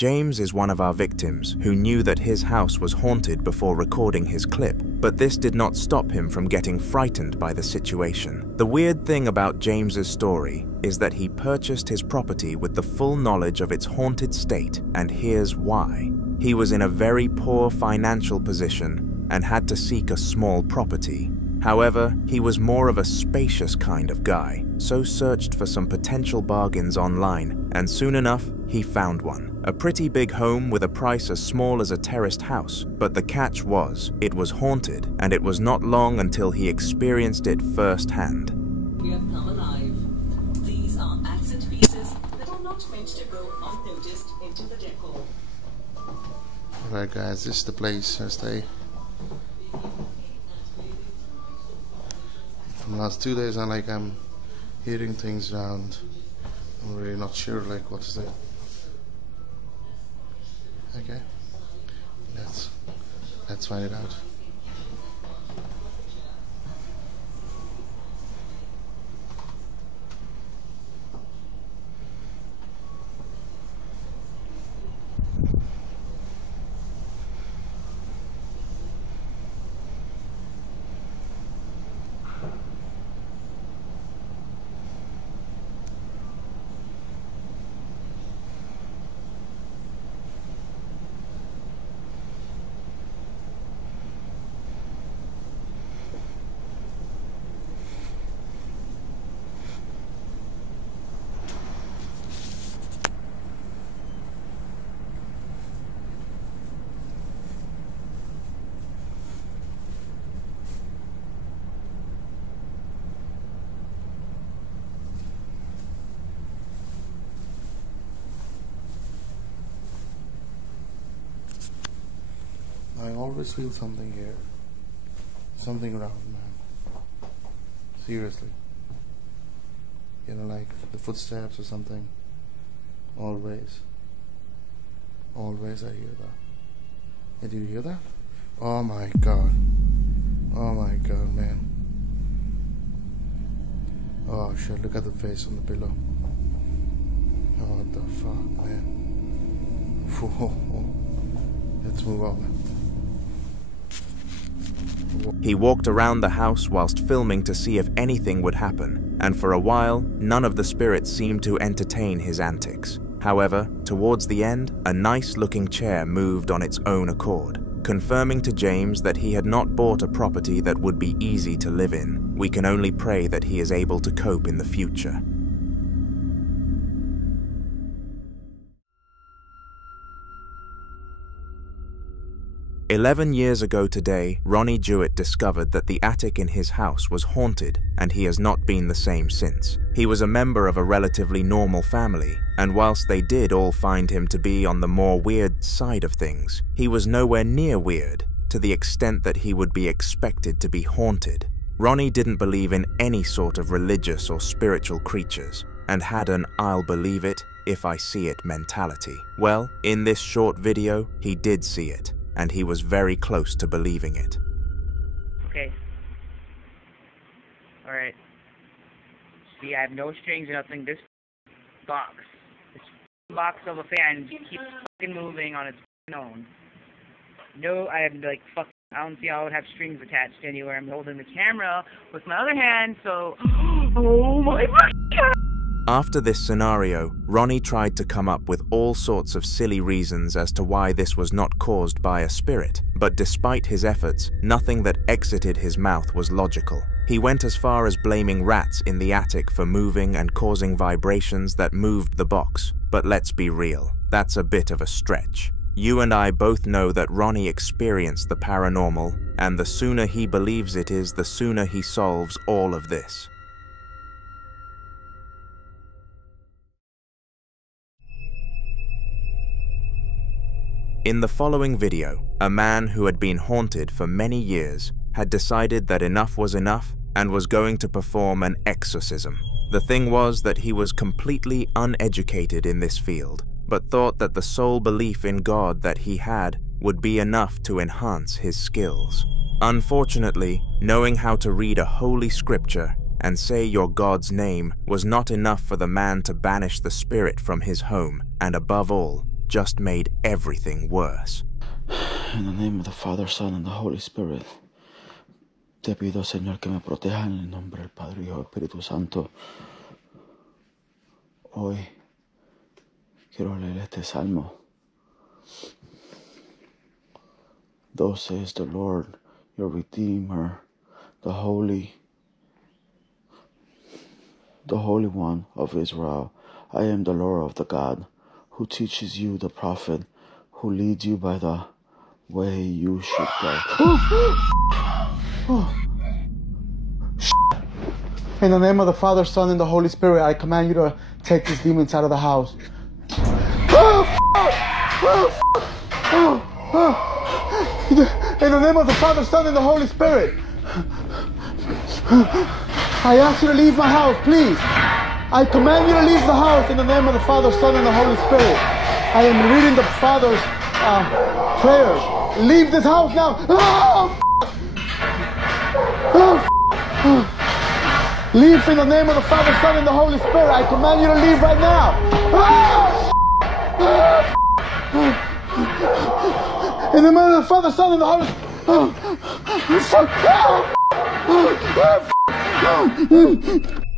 James is one of our victims who knew that his house was haunted before recording his clip, but this did not stop him from getting frightened by the situation. The weird thing about James's story is that he purchased his property with the full knowledge of its haunted state, and here's why. He was in a very poor financial position and had to seek a small property. However, he was more of a spacious kind of guy, so searched for some potential bargains online, and soon enough, he found one. A pretty big home with a price as small as a terraced house, but the catch was, it was haunted, and it was not long until he experienced it firsthand. We have come alive. These are accent pieces that are not meant to go unnoticed into the decor. Alright guys, this is the place I stay. For the last 2 days I'm hearing things around. I'm really not sure what is it. Okay, let's find it out. I always feel something here. Something around, man. Seriously. You know, like the footsteps or something. Always. Always I hear that. Did you hear that? Oh my god. Oh my god, man. Oh shit, look at the face on the pillow. Oh, what the fuck, man. Whoa. Let's move on, man. He walked around the house whilst filming to see if anything would happen, and for a while, none of the spirits seemed to entertain his antics. However, towards the end, a nice-looking chair moved on its own accord, confirming to James that he had not bought a property that would be easy to live in. We can only pray that he is able to cope in the future. 11 years ago today, Ronnie Jewett discovered that the attic in his house was haunted, and he has not been the same since. He was a member of a relatively normal family, and whilst they did all find him to be on the more weird side of things, he was nowhere near weird, to the extent that he would be expected to be haunted. Ronnie didn't believe in any sort of religious or spiritual creatures, and had an "I'll believe it if I see it" mentality. Well, in this short video, he did see it, and he was very close to believing it. Okay. Alright. See, I have no strings or nothing. This box of a fan keeps fucking moving on its own. No, I have I don't see how I would have strings attached anywhere. I'm holding the camera with my other hand, so oh my god. After this scenario, Ronnie tried to come up with all sorts of silly reasons as to why this was not caused by a spirit, but despite his efforts, nothing that exited his mouth was logical. He went as far as blaming rats in the attic for moving and causing vibrations that moved the box, but let's be real, that's a bit of a stretch. You and I both know that Ronnie experienced the paranormal, and the sooner he believes it is, the sooner he solves all of this. In the following video, a man who had been haunted for many years had decided that enough was enough and was going to perform an exorcism. The thing was that he was completely uneducated in this field, but thought that the sole belief in God that he had would be enough to enhance his skills. Unfortunately, knowing how to read a holy scripture and say your God's name was not enough for the man to banish the spirit from his home, and above all, just made everything worse. In the name of the Father, Son, and the Holy Spirit, te pido, Señor, que me proteja en el nombre del Padre, Hijo y Espíritu Santo. Hoy quiero leer este salmo. Thus says the Lord, your Redeemer, the Holy One of Israel. I am the Lord of the God, who teaches you the prophet, who leads you by the way you should go. In the name of the Father, Son, and the Holy Spirit, I command you to take these demons out of the house. In the name of the Father, Son, and the Holy Spirit, I ask you to leave my house, please. I command you to leave the house in the name of the Father, Son, and the Holy Spirit. I am reading the Father's prayers. Leave this house now. Leave in the name of the Father, Son, and the Holy Spirit. I command you to leave right now. In the name of the Father, Son, and the Holy Spirit.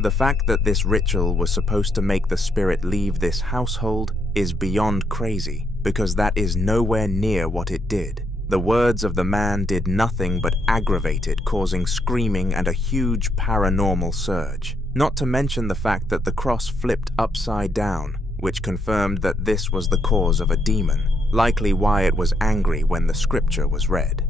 The fact that this ritual was supposed to make the spirit leave this household is beyond crazy, because that is nowhere near what it did. The words of the man did nothing but aggravate it, causing screaming and a huge paranormal surge. Not to mention the fact that the cross flipped upside down, which confirmed that this was the cause of a demon, likely why it was angry when the scripture was read.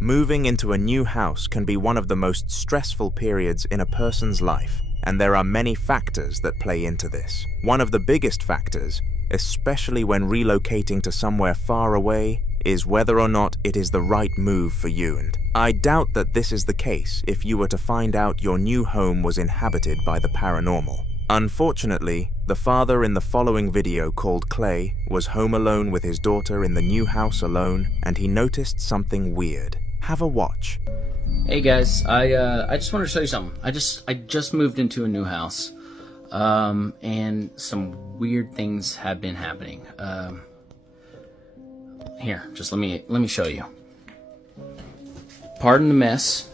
Moving into a new house can be one of the most stressful periods in a person's life, and there are many factors that play into this. One of the biggest factors, especially when relocating to somewhere far away, is whether or not it is the right move for you. And I doubt that this is the case if you were to find out your new home was inhabited by the paranormal. Unfortunately, the father in the following video, called Clay, was home alone with his daughter in the new house alone, and he noticed something weird. Have a watch. Hey guys, I just wanted to show you something. I just moved into a new house, and some weird things have been happening. Here, just let me show you. Pardon the mess.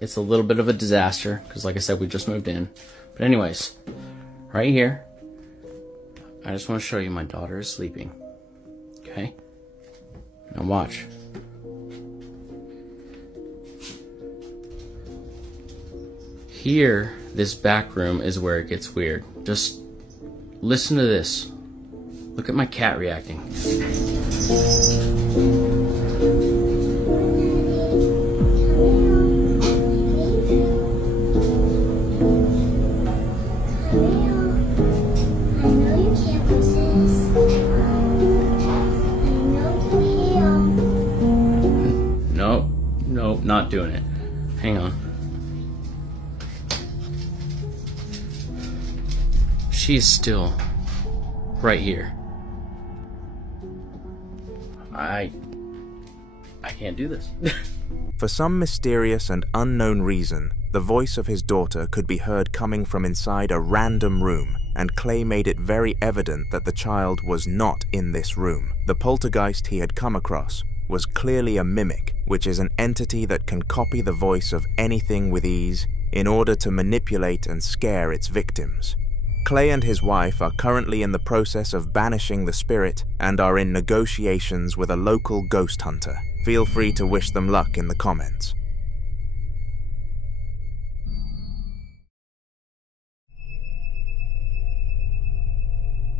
It's a little bit of a disaster because, like I said, we just moved in. But anyways, right here, I just want to show you my daughter is sleeping. Okay? Now watch. Here, this back room is where it gets weird. Just listen to this. Look at my cat reacting. Nope, not doing it. Hang on. She's still right here. I can't do this. For some mysterious and unknown reason, the voice of his daughter could be heard coming from inside a random room, and Clay made it very evident that the child was not in this room. The poltergeist he had come across was clearly a mimic, which is an entity that can copy the voice of anything with ease in order to manipulate and scare its victims. Clay and his wife are currently in the process of banishing the spirit and are in negotiations with a local ghost hunter. Feel free to wish them luck in the comments.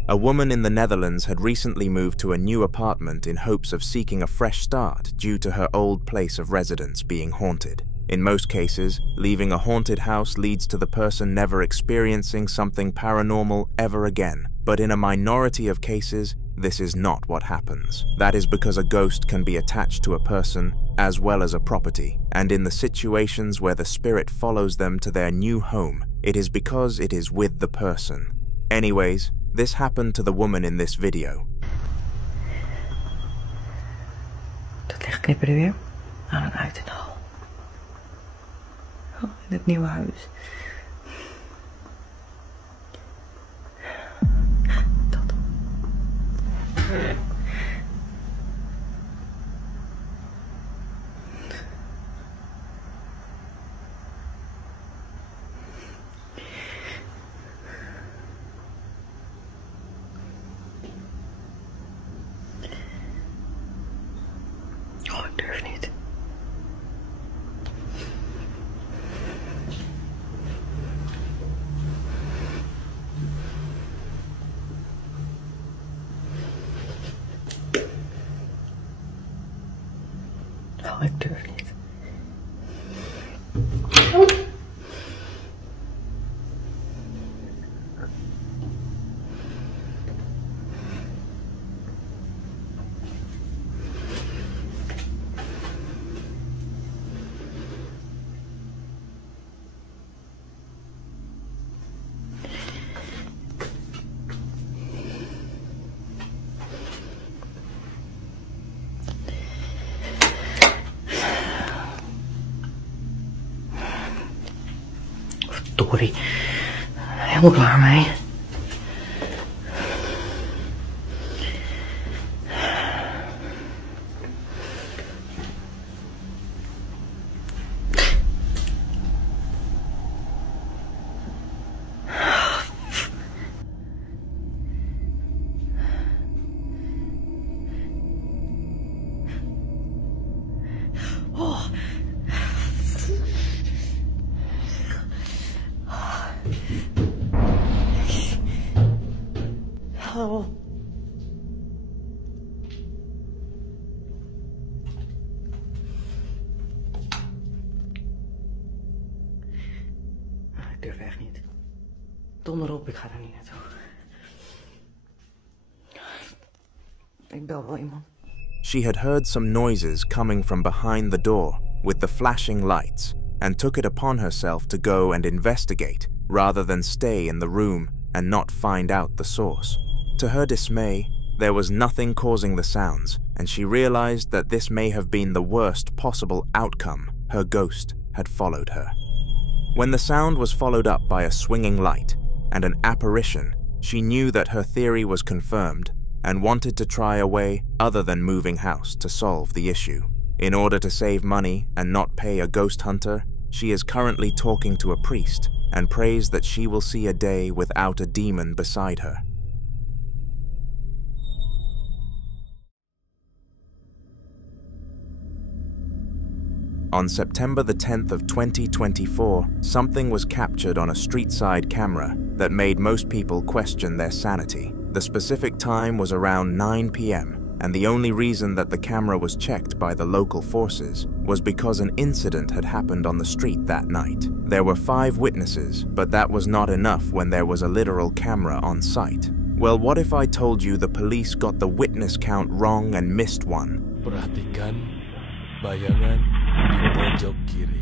A woman in the Netherlands had recently moved to a new apartment in hopes of seeking a fresh start due to her old place of residence being haunted. In most cases, leaving a haunted house leads to the person never experiencing something paranormal ever again. But in a minority of cases, this is not what happens. That is because a ghost can be attached to a person as well as a property, and in the situations where the spirit follows them to their new home, it is because it is with the person. Anyways, this happened to the woman in this video. Dat licht knipperde weer aan en uit in de hal. In het nieuwe huis. Dat. Oh, ik durf niet. Oh, ik durf niet. Verdorie. Helemaal klaar mee. Oh. Oh. Ik durf echt niet. Donder op, ik ga er niet naartoe. Ik bel wel iemand. She had heard some noises coming from behind the door with the flashing lights and took it upon herself to go and investigate rather than stay in the room and not find out the source. To her dismay, there was nothing causing the sounds, and she realized that this may have been the worst possible outcome. Her ghost had followed her. When the sound was followed up by a swinging light and an apparition, she knew that her theory was confirmed and wanted to try a way other than moving house to solve the issue. In order to save money and not pay a ghost hunter, she is currently talking to a priest and prays that she will see a day without a demon beside her. On September the 10th of 2024, something was captured on a street-side camera that made most people question their sanity. The specific time was around 9 p.m., and the only reason that the camera was checked by the local forces was because an incident had happened on the street that night. There were 5 witnesses, but that was not enough when there was a literal camera on site. Well, what if I told you the police got the witness count wrong and missed one? Perhatikan bayangan di pojok kiri.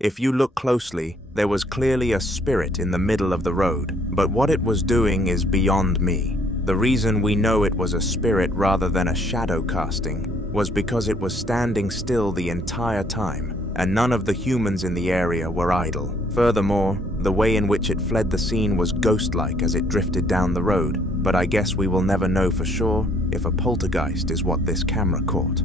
If you look closely, there was clearly a spirit in the middle of the road, but what it was doing is beyond me. The reason we know it was a spirit rather than a shadow casting was because it was standing still the entire time, and none of the humans in the area were idle. Furthermore, the way in which it fled the scene was ghost-like as it drifted down the road, but I guess we will never know for sure if a poltergeist is what this camera caught.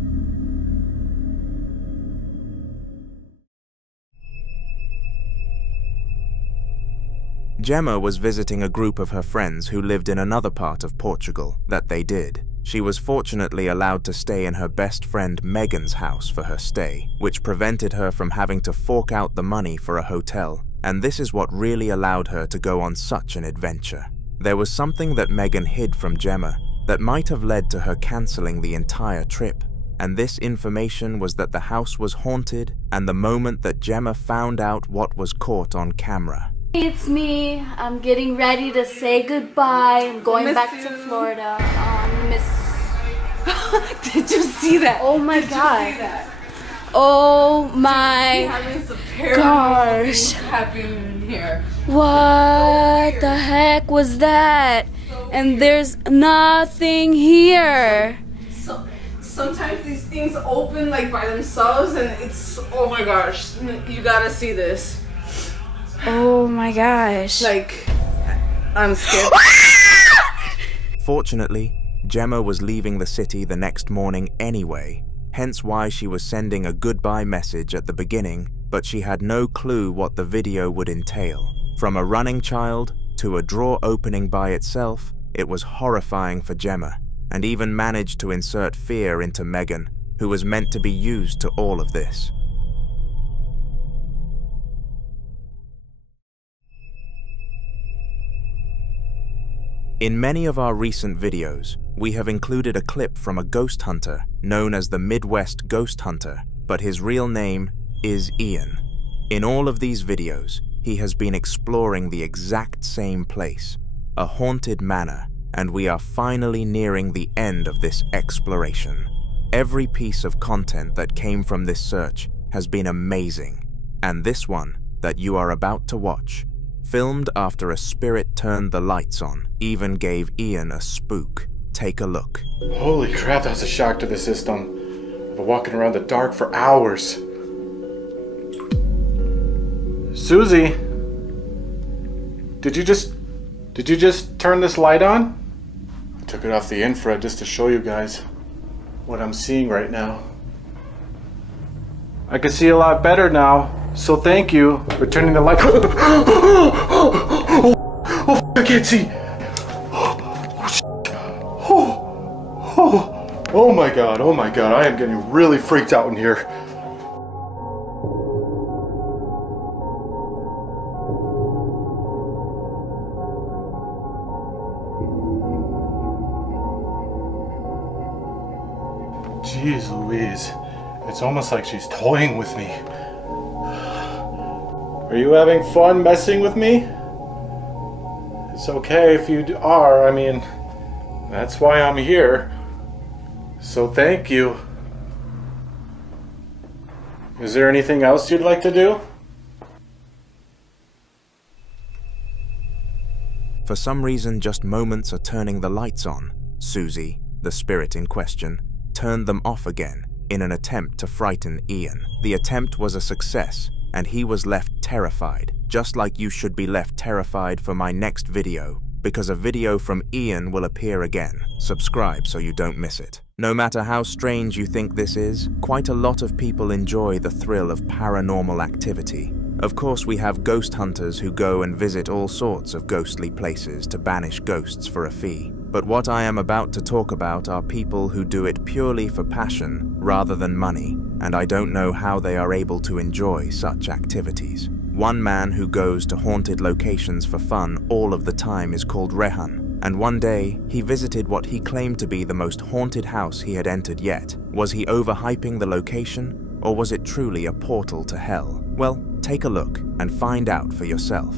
Gemma was visiting a group of her friends who lived in another part of Portugal that they did. She was fortunately allowed to stay in her best friend Megan's house for her stay, which prevented her from having to fork out the money for a hotel, and this is what really allowed her to go on such an adventure. There was something that Megan hid from Gemma that might have led to her cancelling the entire trip, and this information was that the house was haunted and the moment that Gemma found out what was caught on camera. It's me. I'm getting ready to say goodbye. I'm going back to Florida. Miss. Did you see that? Oh my god. Did you see that? Oh my gosh. Happening here. What the heck was that? And there's nothing here. So, sometimes these things open like by themselves and it's, oh my gosh, you gotta see this. Oh my gosh. Like, I'm scared. Fortunately, Gemma was leaving the city the next morning anyway, hence why she was sending a goodbye message at the beginning, but she had no clue what the video would entail. From a running child to a drawer opening by itself, it was horrifying for Gemma, and even managed to insert fear into Megan, who was meant to be used to all of this. In many of our recent videos, we have included a clip from a ghost hunter known as the Midwest Ghost Hunter, but his real name is Ian. In all of these videos, he has been exploring the exact same place, a haunted manor, and we are finally nearing the end of this exploration. Every piece of content that came from this search has been amazing, and this one that you are about to watch, filmed after a spirit turned the lights on, even gave Ian a spook. Take a look. Holy crap, that's a shock to the system. I've been walking around the dark for hours. Susie, did you just turn this light on? I took it off the infrared just to show you guys what I'm seeing right now. I can see a lot better now, so thank you for turning the light. Oh, I can't see. Oh my god, I am getting really freaked out in here. Jeez Louise, it's almost like she's toying with me. Are you having fun messing with me? It's okay if you are, I mean, that's why I'm here. So thank you. Is there anything else you'd like to do? For some reason, just moments are turning the lights on. Susie, the spirit in question, turned them off again in an attempt to frighten Ian. The attempt was a success, and he was left terrified, just like you should be left terrified for my next video, because a video from Ian will appear again. Subscribe so you don't miss it. No matter how strange you think this is, quite a lot of people enjoy the thrill of paranormal activity. Of course, we have ghost hunters who go and visit all sorts of ghostly places to banish ghosts for a fee. But what I am about to talk about are people who do it purely for passion rather than money, and I don't know how they are able to enjoy such activities. One man who goes to haunted locations for fun all of the time is called Rehan, and one day he visited what he claimed to be the most haunted house he had entered yet. Was he overhyping the location, or was it truly a portal to hell? Well, take a look and find out for yourself.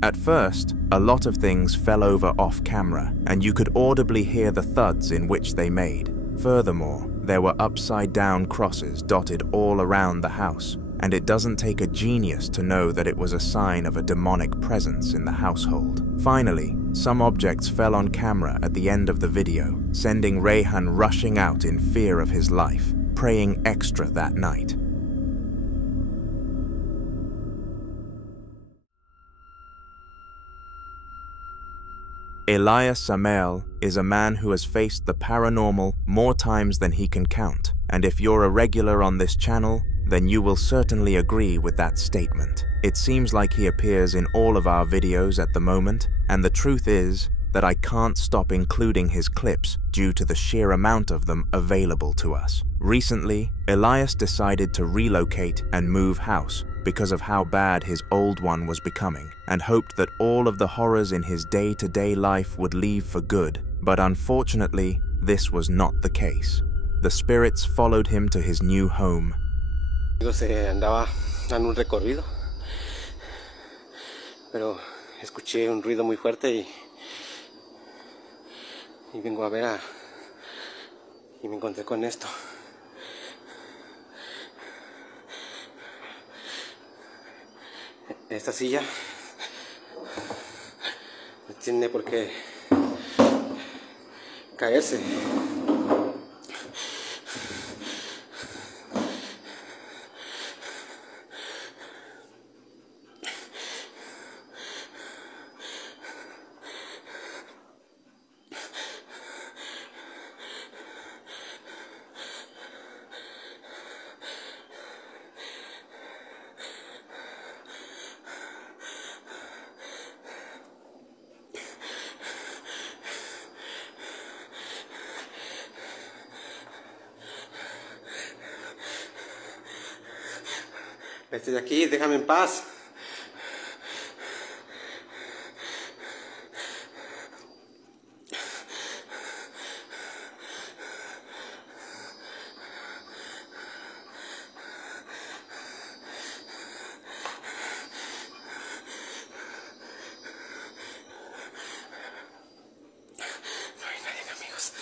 At first, a lot of things fell over off camera, and you could audibly hear the thuds in which they made. Furthermore, there were upside-down crosses dotted all around the house, and it doesn't take a genius to know that it was a sign of a demonic presence in the household. Finally, some objects fell on camera at the end of the video, sending Rayhan rushing out in fear of his life, praying extra that night. Elias Samel is a man who has faced the paranormal more times than he can count, and if you're a regular on this channel, then you will certainly agree with that statement. It seems like he appears in all of our videos at the moment, and the truth is that I can't stop including his clips due to the sheer amount of them available to us. Recently, Elias decided to relocate and move house because of how bad his old one was becoming, and hoped that all of the horrors in his day-to-day life would leave for good, but unfortunately, this was not the case. The spirits followed him to his new home. Andaba en un recorrido, pero escuché un ruido muy fuerte y vengo a ver y me encontré con esto. Esta silla no tiene por qué caerse. Vete de aquí, déjame en paz. No hay nadie, amigos.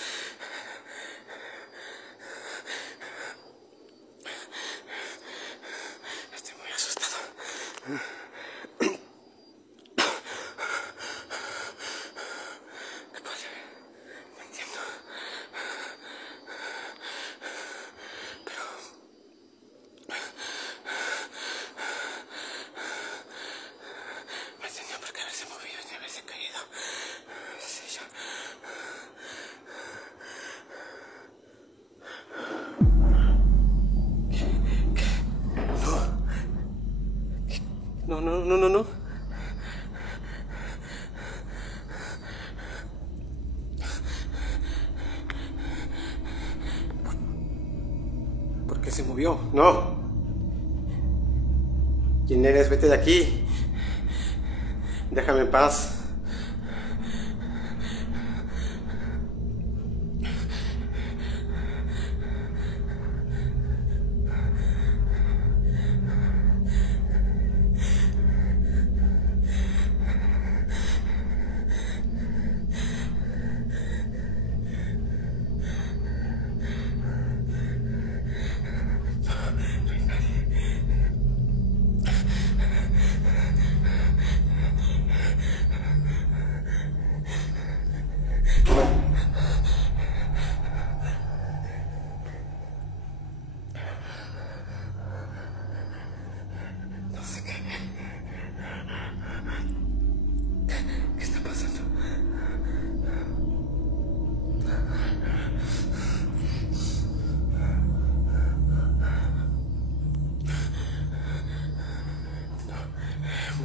No. ¿Por qué se movió? No. ¿Quién eres? Vete de aquí. Déjame en paz.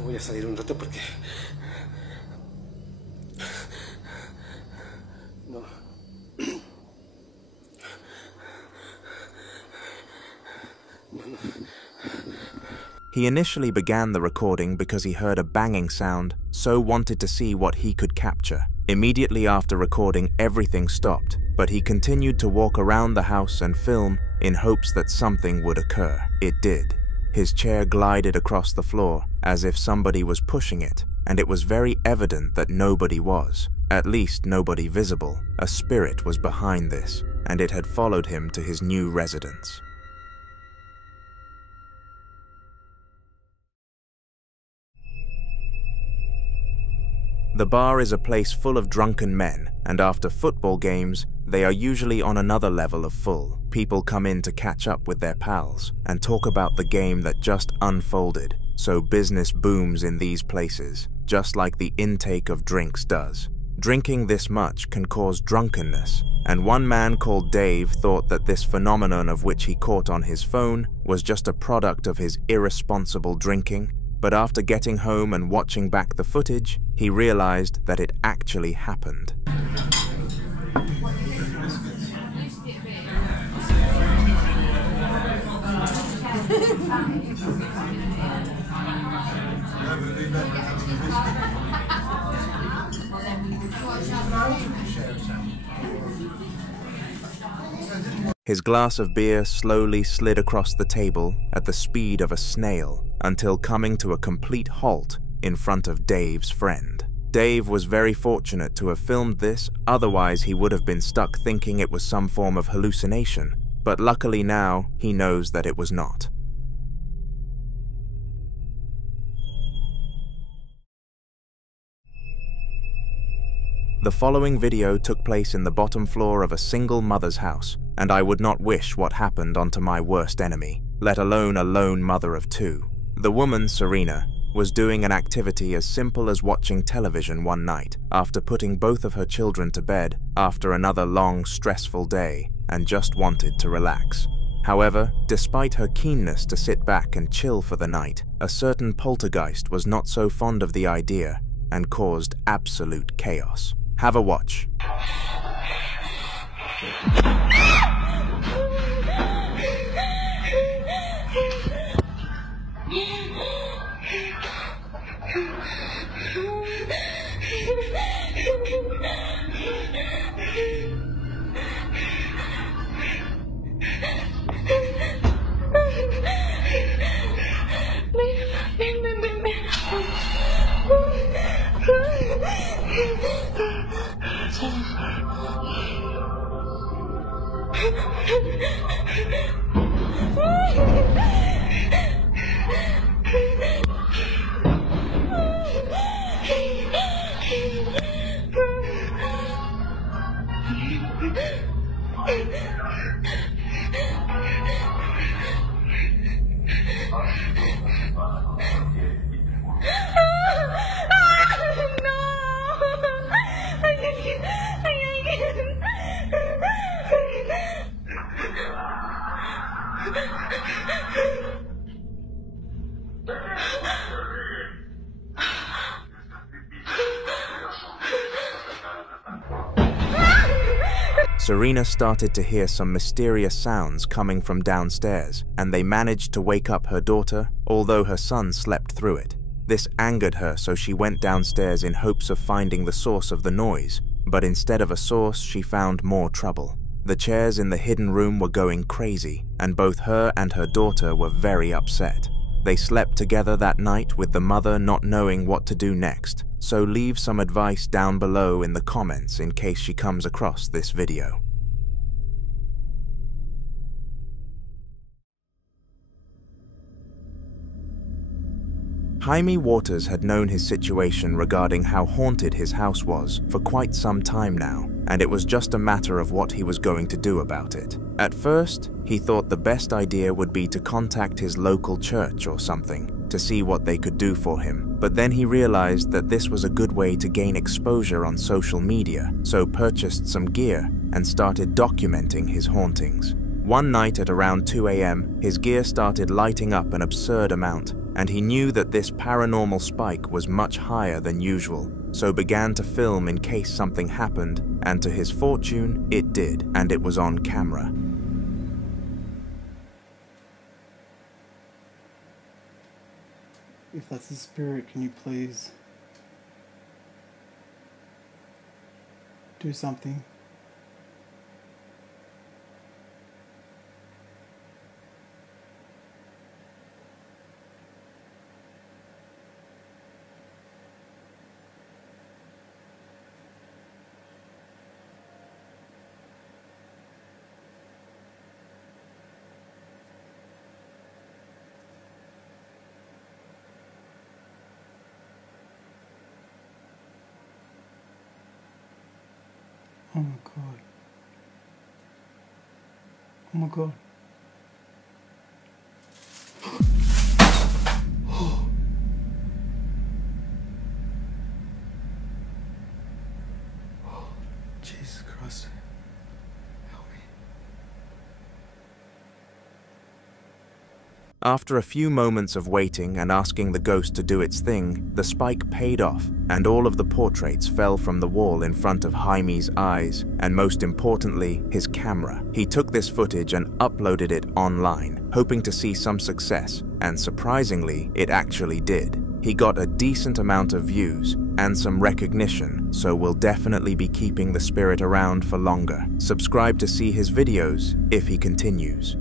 Voy a salir un rato porque no. He initially began the recording because he heard a banging sound, so wanted to see what he could capture. Immediately after recording, everything stopped, but he continued to walk around the house and film in hopes that something would occur. It did. His chair glided across the floor as if somebody was pushing it, and it was very evident that nobody was, at least nobody visible. A spirit was behind this, and it had followed him to his new residence. The bar is a place full of drunken men, and after football games, they are usually on another level of full. People come in to catch up with their pals and talk about the game that just unfolded, so business booms in these places, just like the intake of drinks does. Drinking this much can cause drunkenness, and one man called Dave thought that this phenomenon of which he caught on his phone was just a product of his irresponsible drinking. But after getting home and watching back the footage, he realized that it actually happened. His glass of beer slowly slid across the table at the speed of a snail until coming to a complete halt in front of Dave's friend. Dave was very fortunate to have filmed this, otherwise he would have been stuck thinking it was some form of hallucination, but luckily now he knows that it was not. The following video took place in the bottom floor of a single mother's house, and I would not wish what happened onto my worst enemy, let alone a lone mother of two. The woman, Serena, was doing an activity as simple as watching television one night after putting both of her children to bed after another long, stressful day, and just wanted to relax. However, despite her keenness to sit back and chill for the night, a certain poltergeist was not so fond of the idea and caused absolute chaos. Have a watch. Serena started to hear some mysterious sounds coming from downstairs, and they managed to wake up her daughter, although her son slept through it. This angered her, so she went downstairs in hopes of finding the source of the noise, but instead of a source, she found more trouble. The chairs in the hidden room were going crazy, and both her and her daughter were very upset. They slept together that night with the mother not knowing what to do next, so leave some advice down below in the comments in case she comes across this video. Jaime Waters had known his situation regarding how haunted his house was for quite some time now, and it was just a matter of what he was going to do about it. At first, he thought the best idea would be to contact his local church or something to see what they could do for him, but then he realized that this was a good way to gain exposure on social media, so purchased some gear and started documenting his hauntings. One night at around 2 AM, his gear started lighting up an absurd amount, and he knew that this paranormal spike was much higher than usual, so began to film in case something happened, and to his fortune, it did, and it was on camera. If that's the spirit, can you please do something? Oh my god. Oh my god. Jesus Christ. Help me. After a few moments of waiting and asking the ghost to do its thing, the spike paid off, and all of the portraits fell from the wall in front of Jaime's eyes, and most importantly, his camera. He took this footage and uploaded it online, hoping to see some success, and surprisingly, it actually did. He got a decent amount of views and some recognition, so we'll definitely be keeping the spirit around for longer. Subscribe to see his videos if he continues.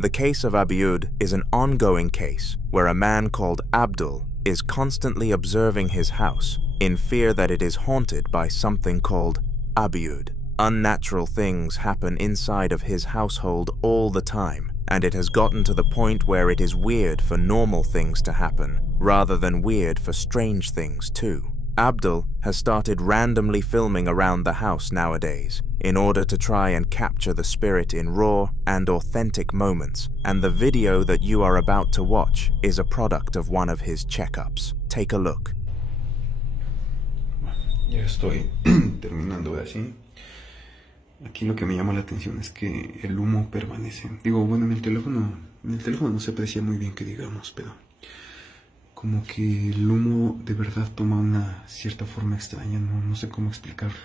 The case of Abiud is an ongoing case where a man called Abdul is constantly observing his house in fear that it is haunted by something called Abiud. Unnatural things happen inside of his household all the time, and it has gotten to the point where it is weird for normal things to happen, rather than weird for strange things too. Abdul has started randomly filming around the house nowadays in order to try and capture the spirit in raw and authentic moments, and the video that you are about to watch is a product of one of his checkups. Take a look. Ya estoy terminando de así. Aquí lo que me llama la atención es que el humo permanece. Digo, bueno, en el teléfono no se aprecia muy bien que digamos, pero como que el humo de verdad toma una cierta forma extraña, no sé cómo explicarlo.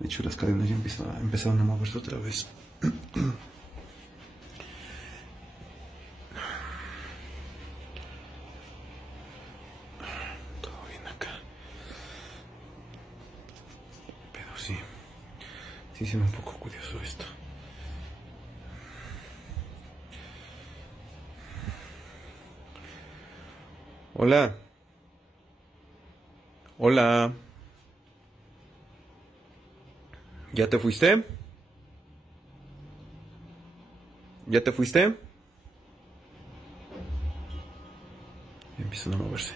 De hecho, las cadenas ya empezaron a moverse otra vez. Todo bien acá. Pero sí se ve un poco curioso esto. Hola. Hola. ¿Ya te fuiste? ¿Ya te fuiste? Ya empiezan a moverse.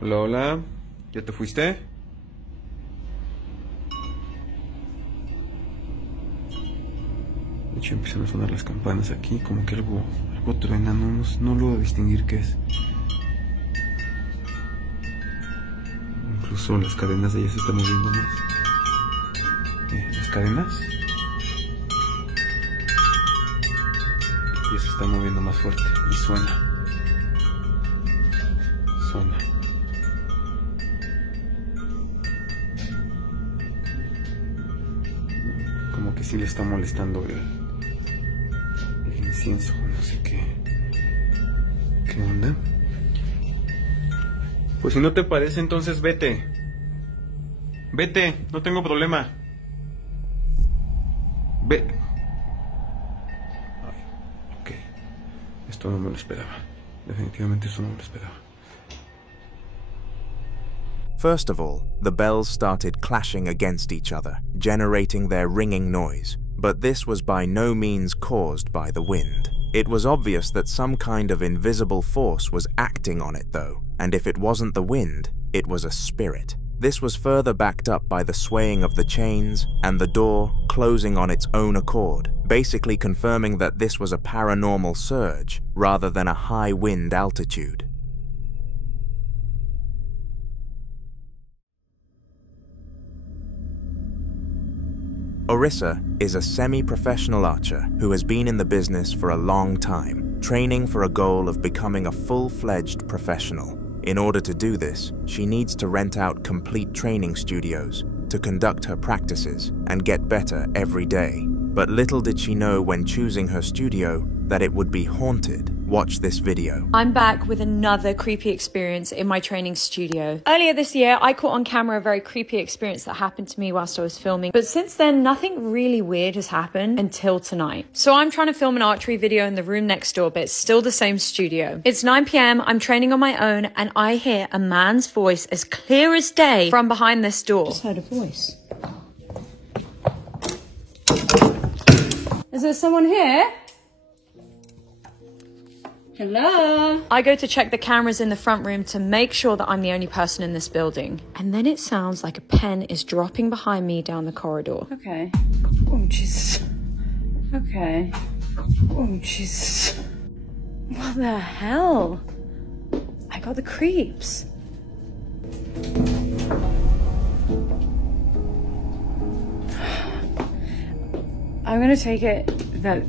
Hola, hola. ¿Ya te fuiste? De hecho empiezan a sonar las campanas aquí, como que algo truena, no logro distinguir qué es. Incluso las cadenas de ella se están moviendo más. Las cadenas ya se están moviendo más fuerte y suena. Como que sí le está molestando el incienso, no sé qué onda. Pues si no te parece, entonces vete, no tengo problema. Ve. Ay, ok, esto no me lo esperaba, definitivamente esto no me lo esperaba. First of all, the bells started clashing against each other, generating their ringing noise. But this was by no means caused by the wind. It was obvious that some kind of invisible force was acting on it though, and if it wasn't the wind, it was a spirit. This was further backed up by the swaying of the chains and the door closing on its own accord, basically confirming that this was a paranormal surge rather than a high wind altitude. Orissa is a semi-professional archer who has been in the business for a long time, training for a goal of becoming a full-fledged professional. In order to do this, she needs to rent out complete training studios to conduct her practices and get better every day. But little did she know when choosing her studio that it would be haunted. Watch this video. I'm back with another creepy experience in my training studio. Earlier this year, I caught on camera a very creepy experience that happened to me whilst I was filming. But since then, nothing really weird has happened until tonight. So I'm trying to film an archery video in the room next door, but it's still the same studio. It's 9 PM, I'm training on my own, and I hear a man's voice as clear as day from behind this door. Just heard a voice. Is there someone here? Hello? I go to check the cameras in the front room to make sure that I'm the only person in this building. And then it sounds like a pen is dropping behind me down the corridor. Okay. Oh, Jesus. Okay. Oh, Jesus. What the hell? I got the creeps. I'm gonna take it that...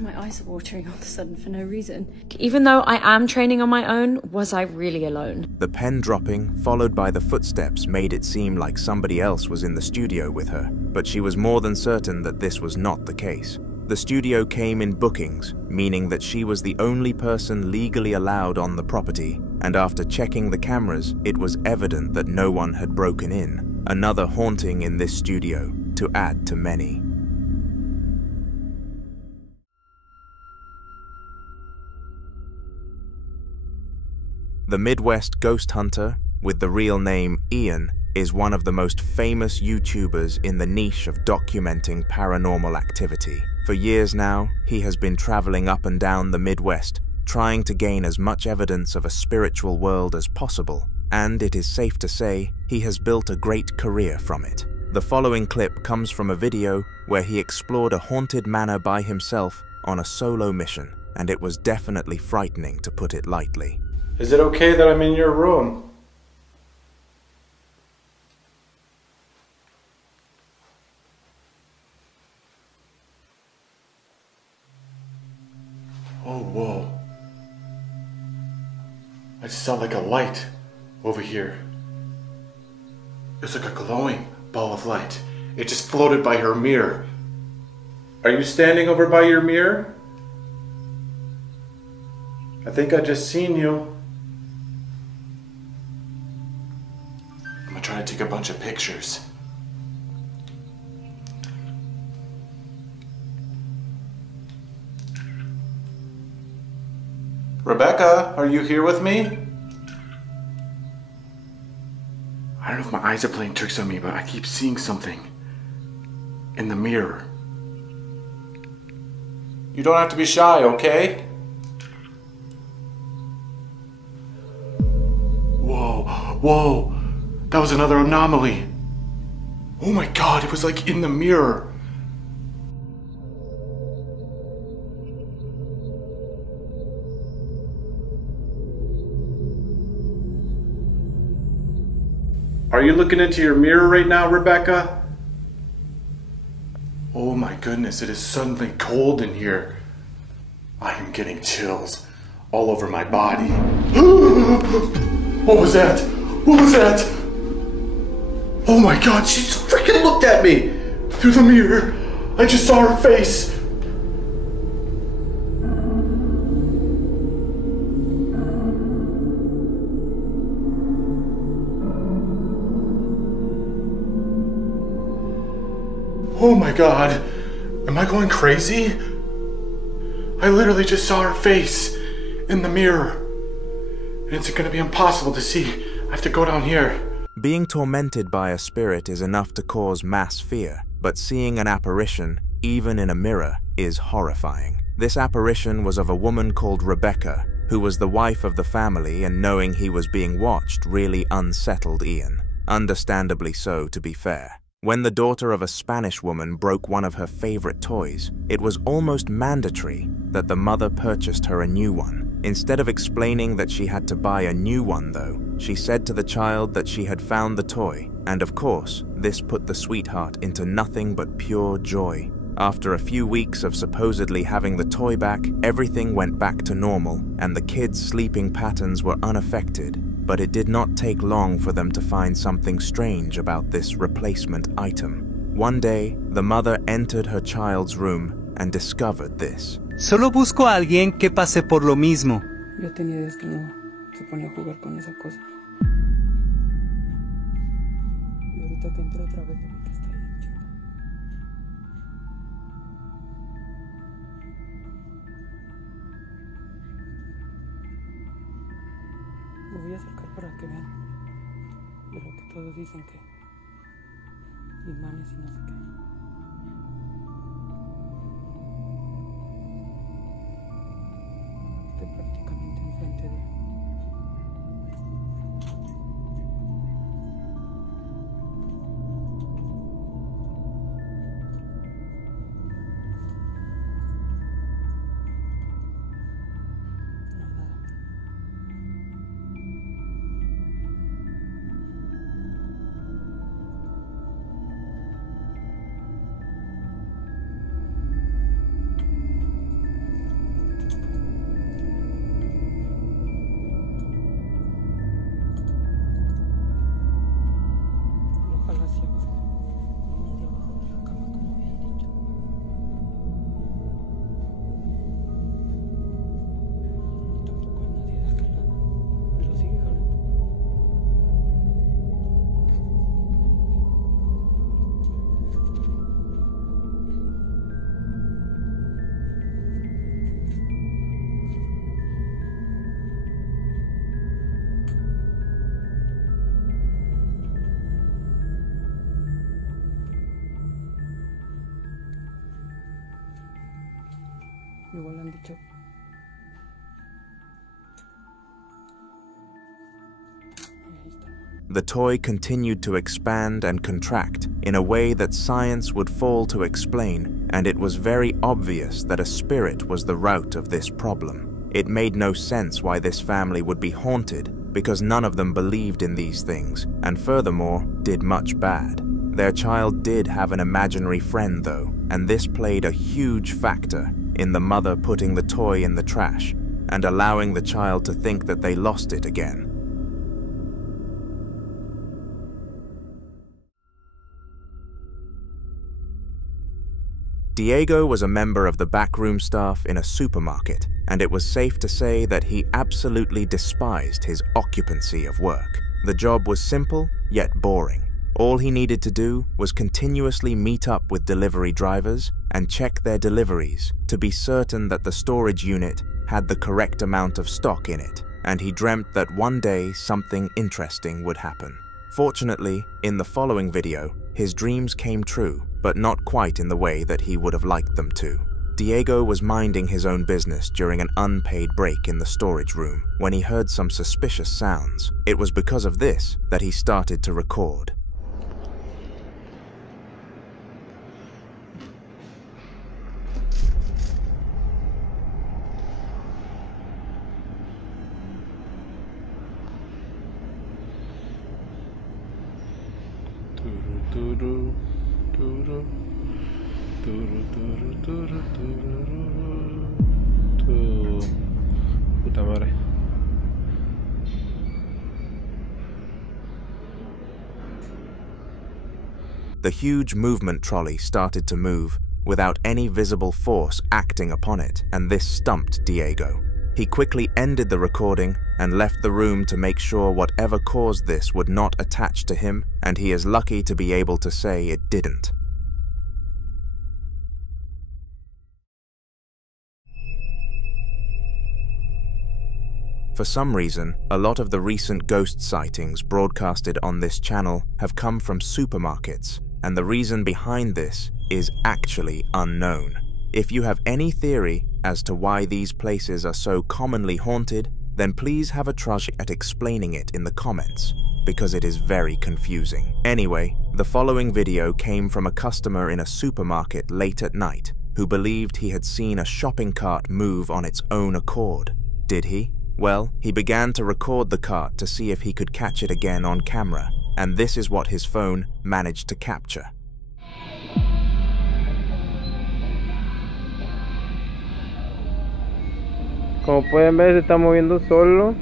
My eyes are watering all of a sudden for no reason. Even though I am training on my own, was I really alone? The pen dropping, followed by the footsteps, made it seem like somebody else was in the studio with her, but she was more than certain that this was not the case. The studio came in bookings, meaning that she was the only person legally allowed on the property, and after checking the cameras, it was evident that no one had broken in. Another haunting in this studio, to add to many. The Midwest ghost hunter, with the real name Ian, is one of the most famous YouTubers in the niche of documenting paranormal activity. For years now, he has been traveling up and down the Midwest, trying to gain as much evidence of a spiritual world as possible, and it is safe to say he has built a great career from it. The following clip comes from a video where he explored a haunted manor by himself on a solo mission, and it was definitely frightening, to put it lightly. Is it okay that I'm in your room? Oh, whoa. I just saw like a light over here. It's like a glowing ball of light. It just floated by her mirror. Are you standing over by your mirror? I think I just seen you. I'm gonna try to take a bunch of pictures. Rebecca, are you here with me? I don't know if my eyes are playing tricks on me, but I keep seeing something in the mirror. You don't have to be shy, okay? Whoa, whoa, that was another anomaly. Oh my God, it was like in the mirror. Are you looking into your mirror right now, Rebecca? Oh my goodness, it is suddenly cold in here. I am getting chills all over my body. What was that? What was that? Oh my God, she freaking looked at me through the mirror. I just saw her face. Oh my God, am I going crazy? I literally just saw her face in the mirror. And it's gonna be impossible to see. I have to go down here. Being tormented by a spirit is enough to cause mass fear, but seeing an apparition, even in a mirror, is horrifying. This apparition was of a woman called Rebecca, who was the wife of the family, and knowing he was being watched really unsettled Ian. Understandably so, to be fair. When the daughter of a Spanish woman broke one of her favorite toys, it was almost mandatory that the mother purchased her a new one. Instead of explaining that she had to buy a new one though, she said to the child that she had found the toy, and of course, this put the sweetheart into nothing but pure joy. After a few weeks of supposedly having the toy back, everything went back to normal, and the kids' sleeping patterns were unaffected. But it did not take long for them to find something strange about this replacement item. One day, the mother entered her child's room and discovered this. Solo busco a alguien que pase por lo mismo. Yo tenía ideas que no se ponía a jugar con esa cosa. Y ahorita que entré otra vez, que está ahí, chica. Me voy a acercar para que vean. De lo que todos dicen que imanes y no sé qué. Estoy prácticamente enfrente de él. Igual han dicho. The toy continued to expand and contract in a way that science would fall to explain, and it was very obvious that a spirit was the root of this problem. It made no sense why this family would be haunted, because none of them believed in these things, and furthermore, did much bad. Their child did have an imaginary friend though, and this played a huge factor in the mother putting the toy in the trash and allowing the child to think that they lost it again. Diego was a member of the backroom staff in a supermarket, and it was safe to say that he absolutely despised his occupancy of work. The job was simple, yet boring. All he needed to do was continuously meet up with delivery drivers and check their deliveries to be certain that the storage unit had the correct amount of stock in it, and he dreamt that one day something interesting would happen. Fortunately, in the following video, his dreams came true, but not quite in the way that he would have liked them to. Diego was minding his own business during an unpaid break in the storage room when he heard some suspicious sounds. It was because of this that he started to record. Puta madre. The huge movement trolley started to move without any visible force acting upon it, and this stumped Diego. He quickly ended the recording and left the room to make sure whatever caused this would not attach to him, and he is lucky to be able to say it didn't. For some reason, a lot of the recent ghost sightings broadcasted on this channel have come from supermarkets, and the reason behind this is actually unknown. If you have any theory as to why these places are so commonly haunted, then please have a try at explaining it in the comments, because it is very confusing. Anyway, the following video came from a customer in a supermarket late at night who believed he had seen a shopping cart move on its own accord. Did he? Well, he began to record the cart to see if he could catch it again on camera, and this is what his phone managed to capture. Como pueden ver, se está moviendo solo.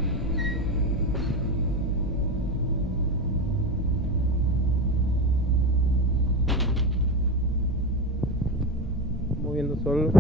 Moviendo solo.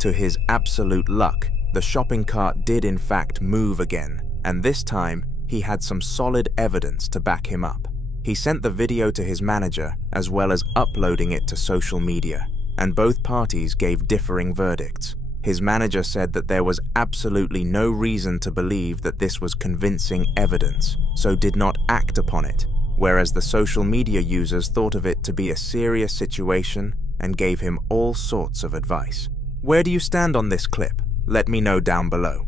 To his absolute luck, the shopping cart did in fact move again, and this time he had some solid evidence to back him up. He sent the video to his manager as well as uploading it to social media, and both parties gave differing verdicts. His manager said that there was absolutely no reason to believe that this was convincing evidence, so did not act upon it, whereas the social media users thought of it to be a serious situation and gave him all sorts of advice. Where do you stand on this clip? Let me know down below.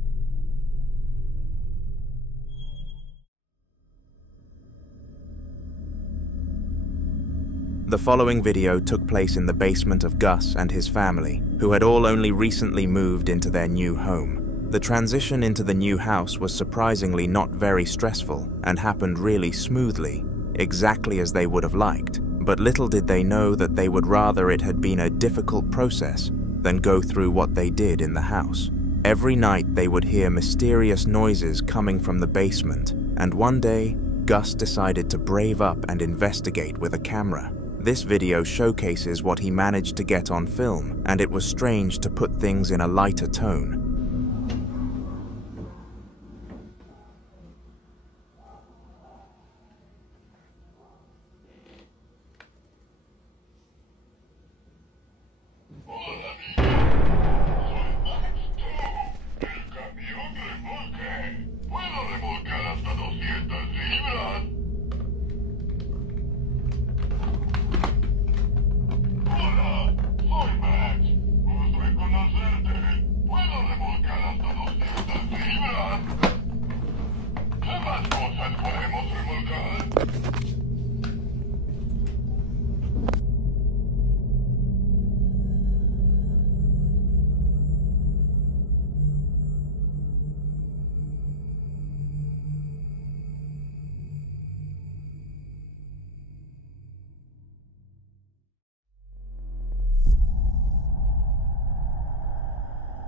The following video took place in the basement of Gus and his family, who had all only recently moved into their new home. The transition into the new house was surprisingly not very stressful and happened really smoothly, exactly as they would have liked, but little did they know that they would rather it had been a difficult process than go through what they did in the house. Every night they would hear mysterious noises coming from the basement, and one day, Gus decided to brave up and investigate with a camera. This video showcases what he managed to get on film, and it was strange to put things in a lighter tone.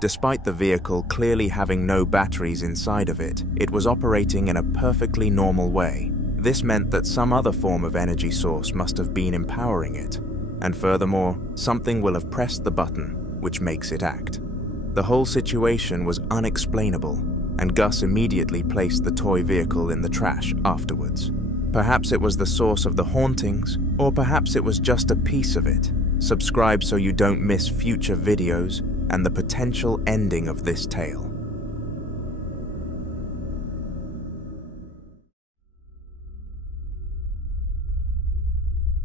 Despite the vehicle clearly having no batteries inside of it, it was operating in a perfectly normal way. This meant that some other form of energy source must have been empowering it, and furthermore, something will have pressed the button, which makes it act. The whole situation was unexplainable, and Gus immediately placed the toy vehicle in the trash afterwards. Perhaps it was the source of the hauntings, or perhaps it was just a piece of it. Subscribe so you don't miss future videos and the potential ending of this tale.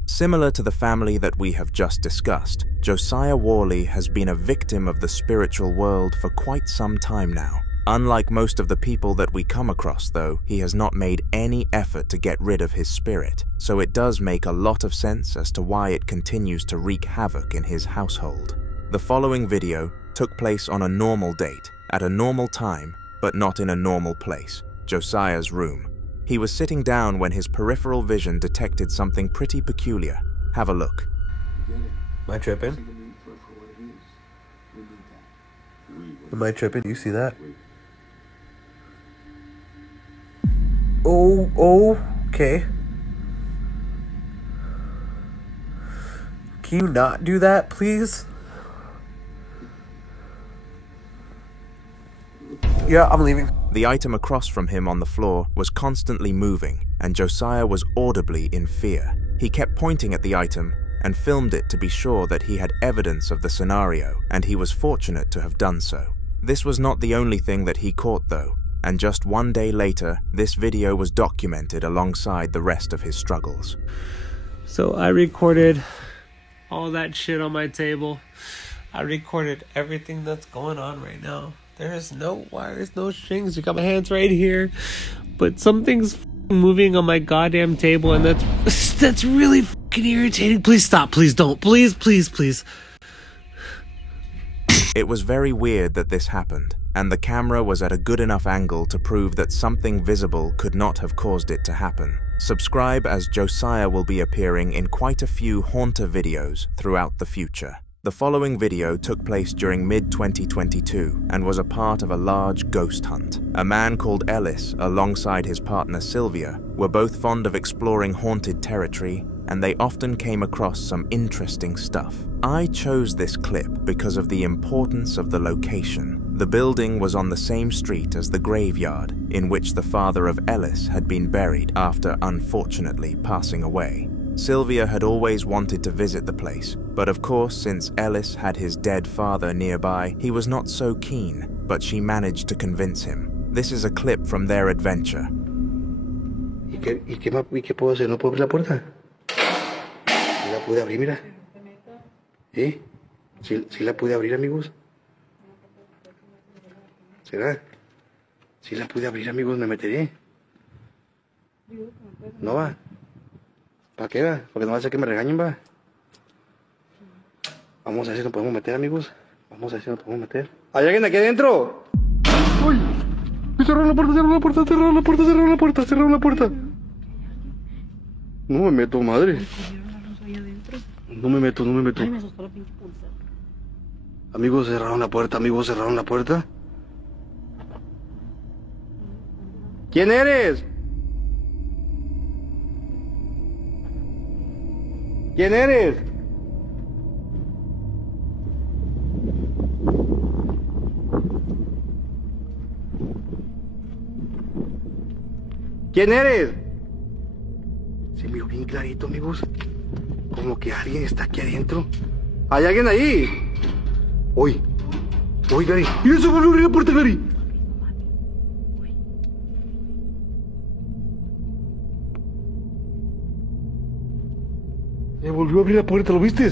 Similar to the family that we have just discussed, Josiah Worley has been a victim of the spiritual world for quite some time now. Unlike most of the people that we come across, though, he has not made any effort to get rid of his spirit, so it does make a lot of sense as to why it continues to wreak havoc in his household. The following video took place on a normal date, at a normal time, but not in a normal place, Josiah's room. He was sitting down when his peripheral vision detected something pretty peculiar. Have a look. Am I tripping? Am I tripping? You see that? Oh, okay. Can you not do that, please? Yeah, I'm leaving. The item across from him on the floor was constantly moving, and Josiah was audibly in fear. He kept pointing at the item and filmed it to be sure that he had evidence of the scenario, and he was fortunate to have done so. This was not the only thing that he caught, though, and just one day later, this video was documented alongside the rest of his struggles. So I recorded all that shit on my table. I recorded everything that's going on right now. There's no wires, no strings. You got my hands right here, but something's moving on my goddamn table, and that's really fucking irritating. Please stop. Please don't. Please, please, please. It was very weird that this happened, and the camera was at a good enough angle to prove that something visible could not have caused it to happen. Subscribe, as Josiah will be appearing in quite a few haunter videos throughout the future. The following video took place during mid-2022 and was a part of a large ghost hunt. A man called Ellis, alongside his partner Sylvia, were both fond of exploring haunted territory, and they often came across some interesting stuff. I chose this clip because of the importance of the location. The building was on the same street as the graveyard in which the father of Ellis had been buried after unfortunately passing away. Sylvia had always wanted to visit the place, but of course, since Ellis had his dead father nearby, he was not so keen, but she managed to convince him. This is a clip from their adventure. ¿Y qué puedo hacer? ¿No puedo abrir la puerta? ¿Sí la pude abrir, mira? ¿Sí la pude abrir, amigos? ¿Será? Si la pude abrir, amigos, me meteré. No va. ¿Para qué va? Porque no va a ser que me regañen, va. Vamos a ver si nos podemos meter, amigos. Vamos a ver si nos podemos meter. ¿Hay alguien aquí adentro? ¡Uy! Cerraron la puerta, cerraron la puerta, cerraron la puerta, cerraron la puerta, cerraron la puerta. No me meto, madre. No me meto, no me meto. Amigos, cerraron la puerta, amigos, cerraron la puerta. ¿Quién eres? ¿Quién eres? ¿Quién eres? Se miró bien clarito, amigos. Como que alguien está aquí adentro. ¿Hay alguien ahí? Uy, Gary. ¡Mira, se volvió a abrir la puerta, Gary! Se volvió a abrir la puerta, ¿lo viste?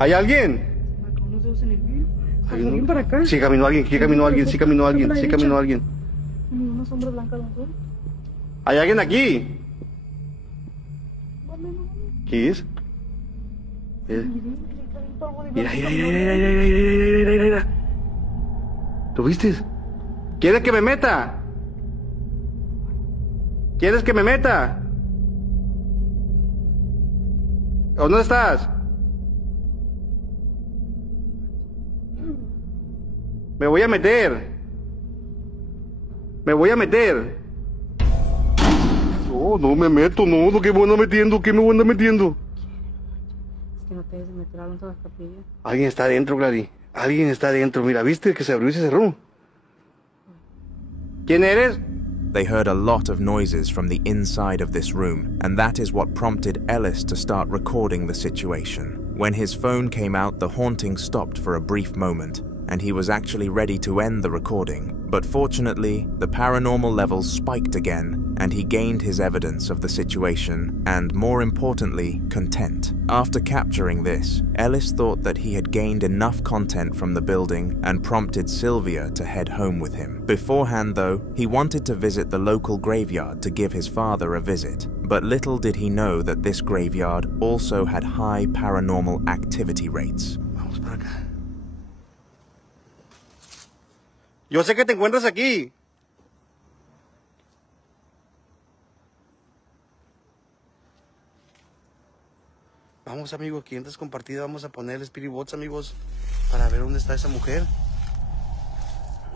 ¿Hay alguien? ¿Alguien para acá? Sí caminó alguien, sí caminó alguien, sí caminó alguien, sí caminó alguien. Una sombra blanca, ¿no? ¿Hay alguien aquí? ¿Qué es? Mira. ¿Lo viste? ¿Quieres que me meta? ¿Quieres que me meta? ¿Dónde estás? Me voy a meter. Me voy a meter. No me meto, no, ¿qué me anda metiendo? ¿Qué me anda metiendo? Es que no te debes meter adentro de la capilla. Alguien está adentro, Clary. Alguien está adentro. Mira, ¿viste que se abrió y se cerró? ¿Quién eres? They heard a lot of noises from the inside of this room, and that is what prompted Ellis to start recording the situation. When his phone came out, the haunting stopped for a brief moment, and he was actually ready to end the recording. But fortunately, the paranormal levels spiked again, and he gained his evidence of the situation, and more importantly, content. After capturing this, Ellis thought that he had gained enough content from the building and prompted Sylvia to head home with him. Beforehand though, he wanted to visit the local graveyard to give his father a visit, but little did he know that this graveyard also had high paranormal activity rates. Vamos para acá. Yo sé que te encuentras aquí. Vamos, amigos, 500 compartidas. Vamos a poner el Spirit Box, amigos, para ver dónde está esa mujer.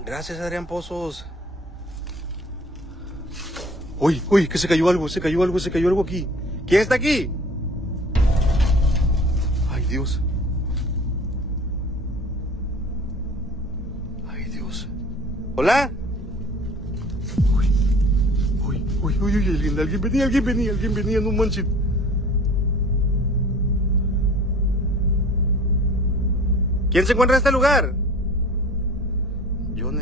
Gracias, Adrián Pozos. Uy, que se cayó algo aquí. ¿Quién está aquí? Ay, Dios. ¿Hola? Uy, alguien venía, no manches. ¿Quién se encuentra en este lugar? John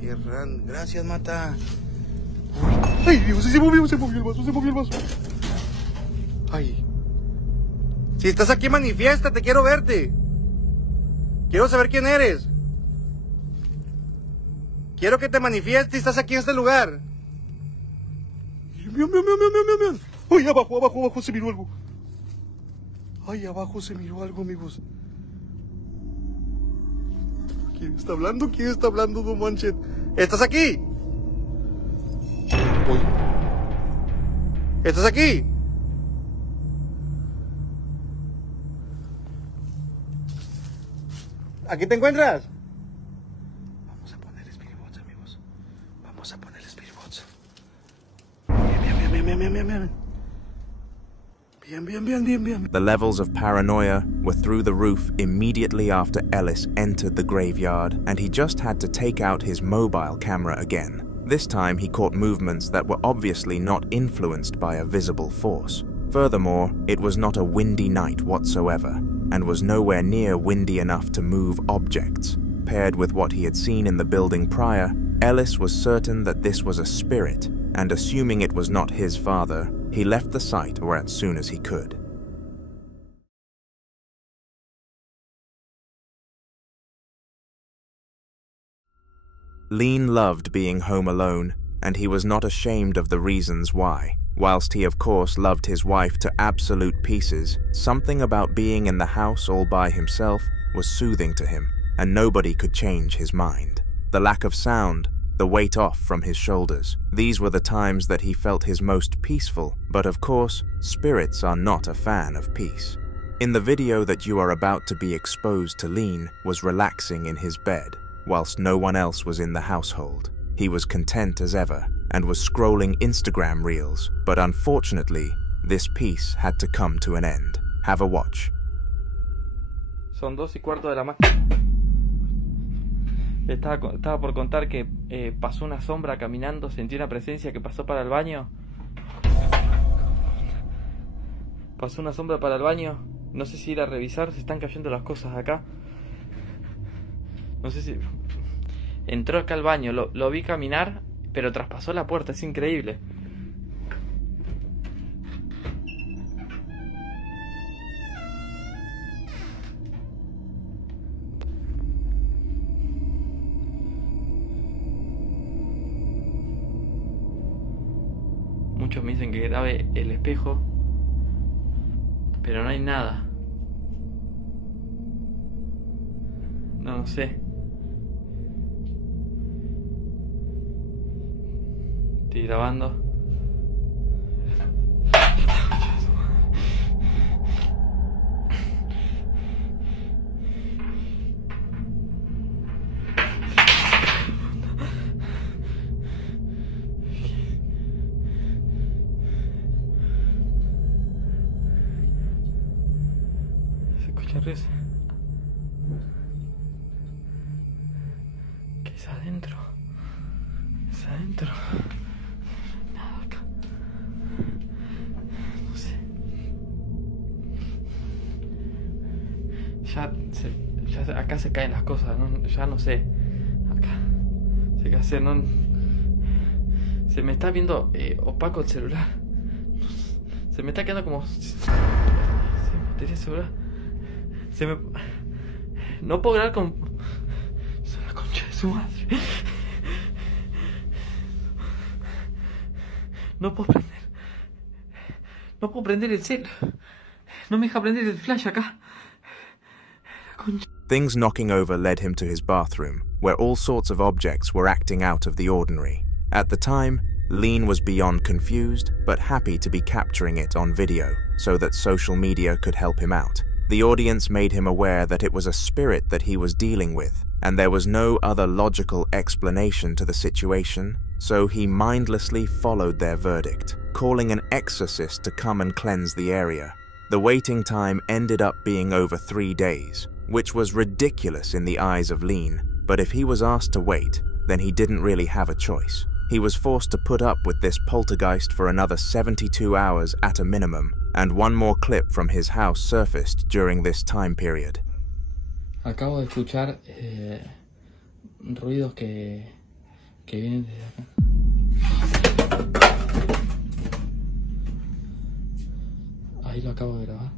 Herrán, gracias, Mata. Uy, ay, Dios, se movió el vaso. Ay. Si estás aquí, manifiéstate, quiero verte. Quiero saber quién eres. Quiero que te manifiestes, estás aquí en este lugar. Miau. Ay, abajo se miró algo. Ay, abajo se miró algo, amigos. ¿Quién está hablando? No manches. ¿Estás aquí? Uy. ¿Estás aquí? ¿Aquí te encuentras? Vamos a poner el Spirit Box, amigos. Vamos a poner el Spirit Box. Bien. The levels of paranoia were through the roof immediately after Ellis entered the graveyard, and he just had to take out his mobile camera again. This time he caught movements that were obviously not influenced by a visible force. Furthermore, it was not a windy night whatsoever, and was nowhere near windy enough to move objects. Paired with what he had seen in the building prior, Ellis was certain that this was a spirit, and assuming it was not his father, he left the site or as soon as he could. Lean loved being home alone, and he was not ashamed of the reasons why. Whilst he of course loved his wife to absolute pieces, something about being in the house all by himself was soothing to him, and nobody could change his mind. The lack of sound, the weight off from his shoulders, these were the times that he felt his most peaceful, but of course, spirits are not a fan of peace. In the video that you are about to be exposed to, Lean was relaxing in his bed, whilst no one else was in the household. He was content as ever, and was scrolling Instagram reels, but unfortunately, this peace had to come to an end. Have a watch. Son 2:15 de la mañana. Estaba por contar que pasó una sombra caminando, sentí una presencia que pasó para el baño. Pasó una sombra para el baño, no sé si ir a revisar, se están cayendo las cosas acá. No sé si... Entró acá al baño, lo vi caminar, pero traspasó la puerta, es increíble. Muchos me dicen que grabe el espejo, pero no hay nada. No sé. Estoy grabando. Se escucha risa. ¿Qué es adentro? Es adentro. Ya acá se caen las cosas, ¿no? Ya no sé. Acá. No sé qué hacer, ¿no? Se me está viendo opaco el celular. Se me está quedando como... Sin batería celular. No puedo grabar con... Es la concha de su madre. No puedo prender. No puedo prender el cel. No me deja prender el flash acá. Things knocking over led him to his bathroom, where all sorts of objects were acting out of the ordinary. At the time, Lean was beyond confused, but happy to be capturing it on video, so that social media could help him out. The audience made him aware that it was a spirit that he was dealing with, and there was no other logical explanation to the situation, so he mindlessly followed their verdict, calling an exorcist to come and cleanse the area. The waiting time ended up being over 3 days, which was ridiculous in the eyes of Lean, but if he was asked to wait, then he didn't really have a choice. He was forced to put up with this poltergeist for another 72 hours at a minimum, and one more clip from his house surfaced during this time period. Acabo de escuchar ruidos que vienen desde acá. Ahí lo acabo de grabar.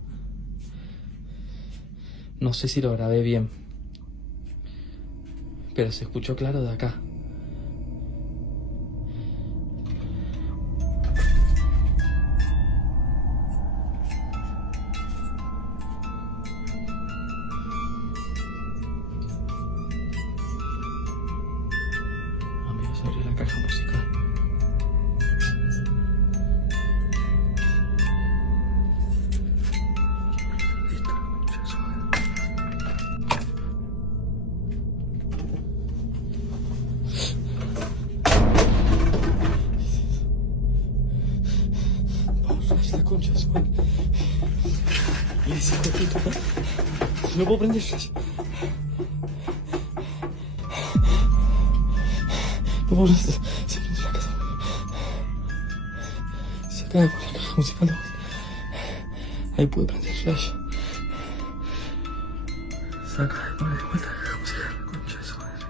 No sé si lo grabé bien, pero se escuchó claro de acá. Amigos, abrí la caja musical. La concha de su madre. Y ese hijo de puta. No puedo prender flash. No puedo prender. Se prendió la casa. Se acaba de poner la caja musical de vuelta. Ahí pude prender flash. Saca de vuelta la música, concha de su madre.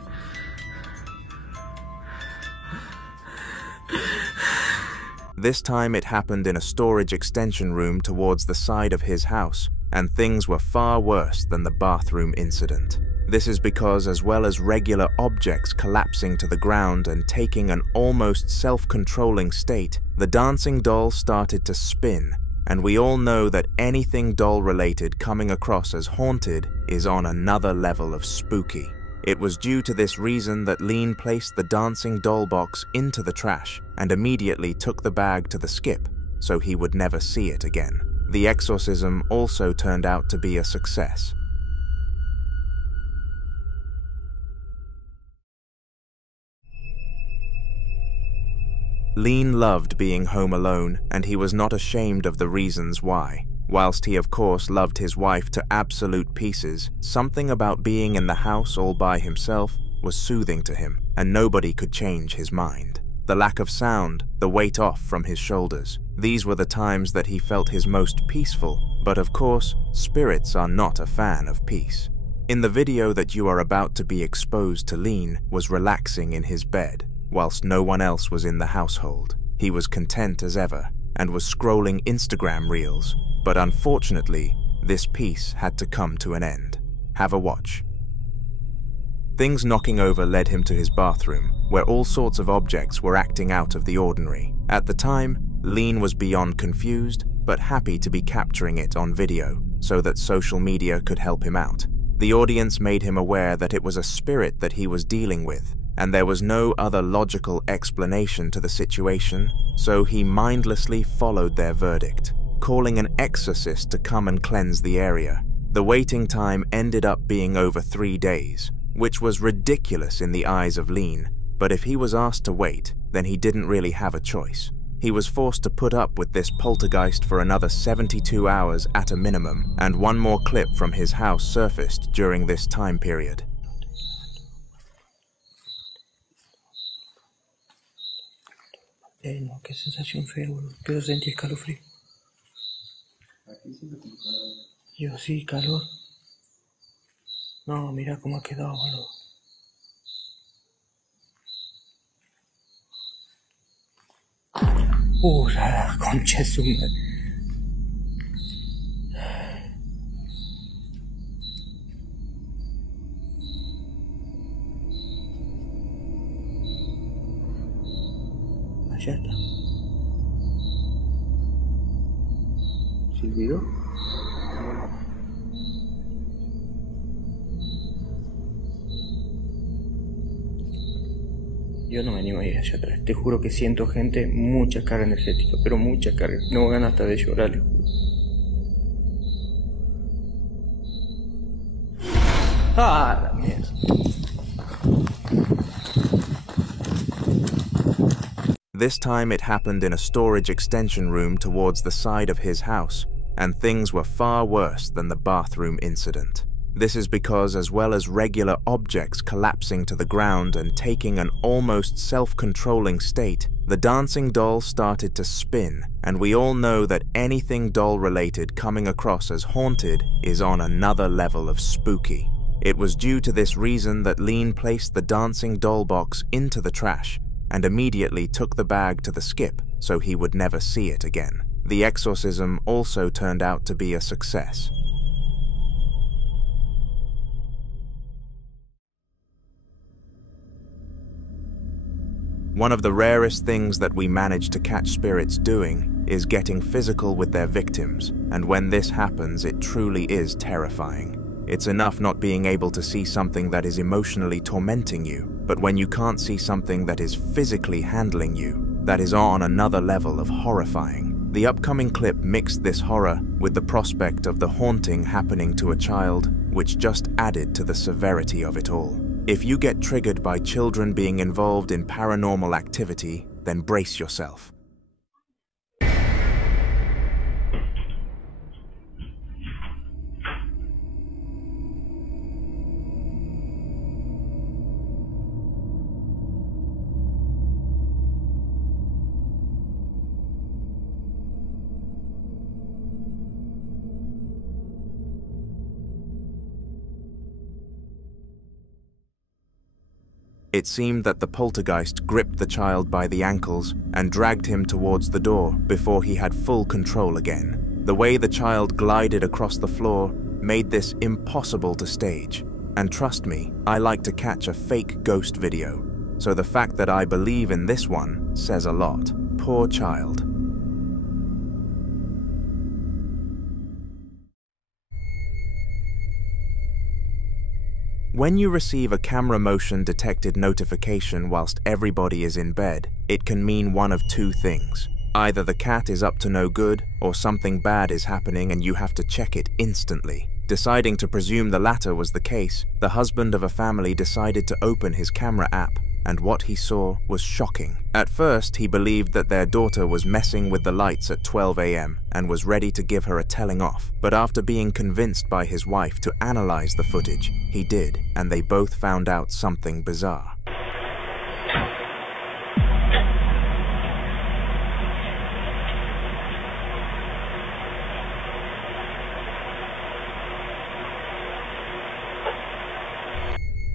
This time it happened in a storage extension room towards the side of his house, and things were far worse than the bathroom incident. This is because, as well as regular objects collapsing to the ground and taking an almost self-controlling state, the dancing doll started to spin, and we all know that anything doll-related coming across as haunted is on another level of spooky. It was due to this reason that Lean placed the dancing doll box into the trash and immediately took the bag to the skip, so he would never see it again. The exorcism also turned out to be a success. Lean loved being home alone, and he was not ashamed of the reasons why. Whilst he of course loved his wife to absolute pieces, something about being in the house all by himself was soothing to him, and nobody could change his mind. The lack of sound, the weight off from his shoulders, these were the times that he felt his most peaceful, but of course, spirits are not a fan of peace. In the video that you are about to be exposed to, Lean was relaxing in his bed, whilst no one else was in the household. He was content as ever, and was scrolling Instagram reels, but unfortunately, this peace had to come to an end. Have a watch. Things knocking over led him to his bathroom, where all sorts of objects were acting out of the ordinary. At the time, Lean was beyond confused, but happy to be capturing it on video, so that social media could help him out. The audience made him aware that it was a spirit that he was dealing with, and there was no other logical explanation to the situation, so he mindlessly followed their verdict, calling an exorcist to come and cleanse the area. The waiting time ended up being over 3 days, which was ridiculous in the eyes of Lean, but if he was asked to wait, then he didn't really have a choice. He was forced to put up with this poltergeist for another 72 hours at a minimum, and one more clip from his house surfaced during this time period. No, qué sensación fea, boludo. Pero sentí escalofrío. Yo sí, calor. No, mira cómo ha quedado, boludo. La concha de su madre. Allá está. ¿Silbido? Yo no me animo a ir allá atrás. Te juro que siento gente, mucha carga energética, pero mucha carga. No gano hasta de llorar, les juro. ¡Ah, la mierda! This time it happened in a storage extension room towards the side of his house, and things were far worse than the bathroom incident. This is because, as well as regular objects collapsing to the ground and taking an almost self-controlling state, the dancing doll started to spin, and we all know that anything doll-related coming across as haunted is on another level of spooky. It was due to this reason that Lean placed the dancing doll box into the trash and immediately took the bag to the skip so he would never see it again. The exorcism also turned out to be a success. One of the rarest things that we manage to catch spirits doing is getting physical with their victims, and when this happens, it truly is terrifying. It's enough not being able to see something that is emotionally tormenting you, but when you can't see something that is physically handling you, that is on another level of horrifying. The upcoming clip mixed this horror with the prospect of the haunting happening to a child, which just added to the severity of it all. If you get triggered by children being involved in paranormal activity, then brace yourself. It seemed that the poltergeist gripped the child by the ankles and dragged him towards the door before he had full control again. The way the child glided across the floor made this impossible to stage. And trust me, I like to catch a fake ghost video, so the fact that I believe in this one says a lot. Poor child. When you receive a camera motion detected notification whilst everybody is in bed, it can mean one of two things. Either the cat is up to no good, or something bad is happening and you have to check it instantly. Deciding to presume the latter was the case, the husband of a family decided to open his camera app, and what he saw was shocking. At first, he believed that their daughter was messing with the lights at 12 a.m. and was ready to give her a telling off. But after being convinced by his wife to analyze the footage, he did, and they both found out something bizarre.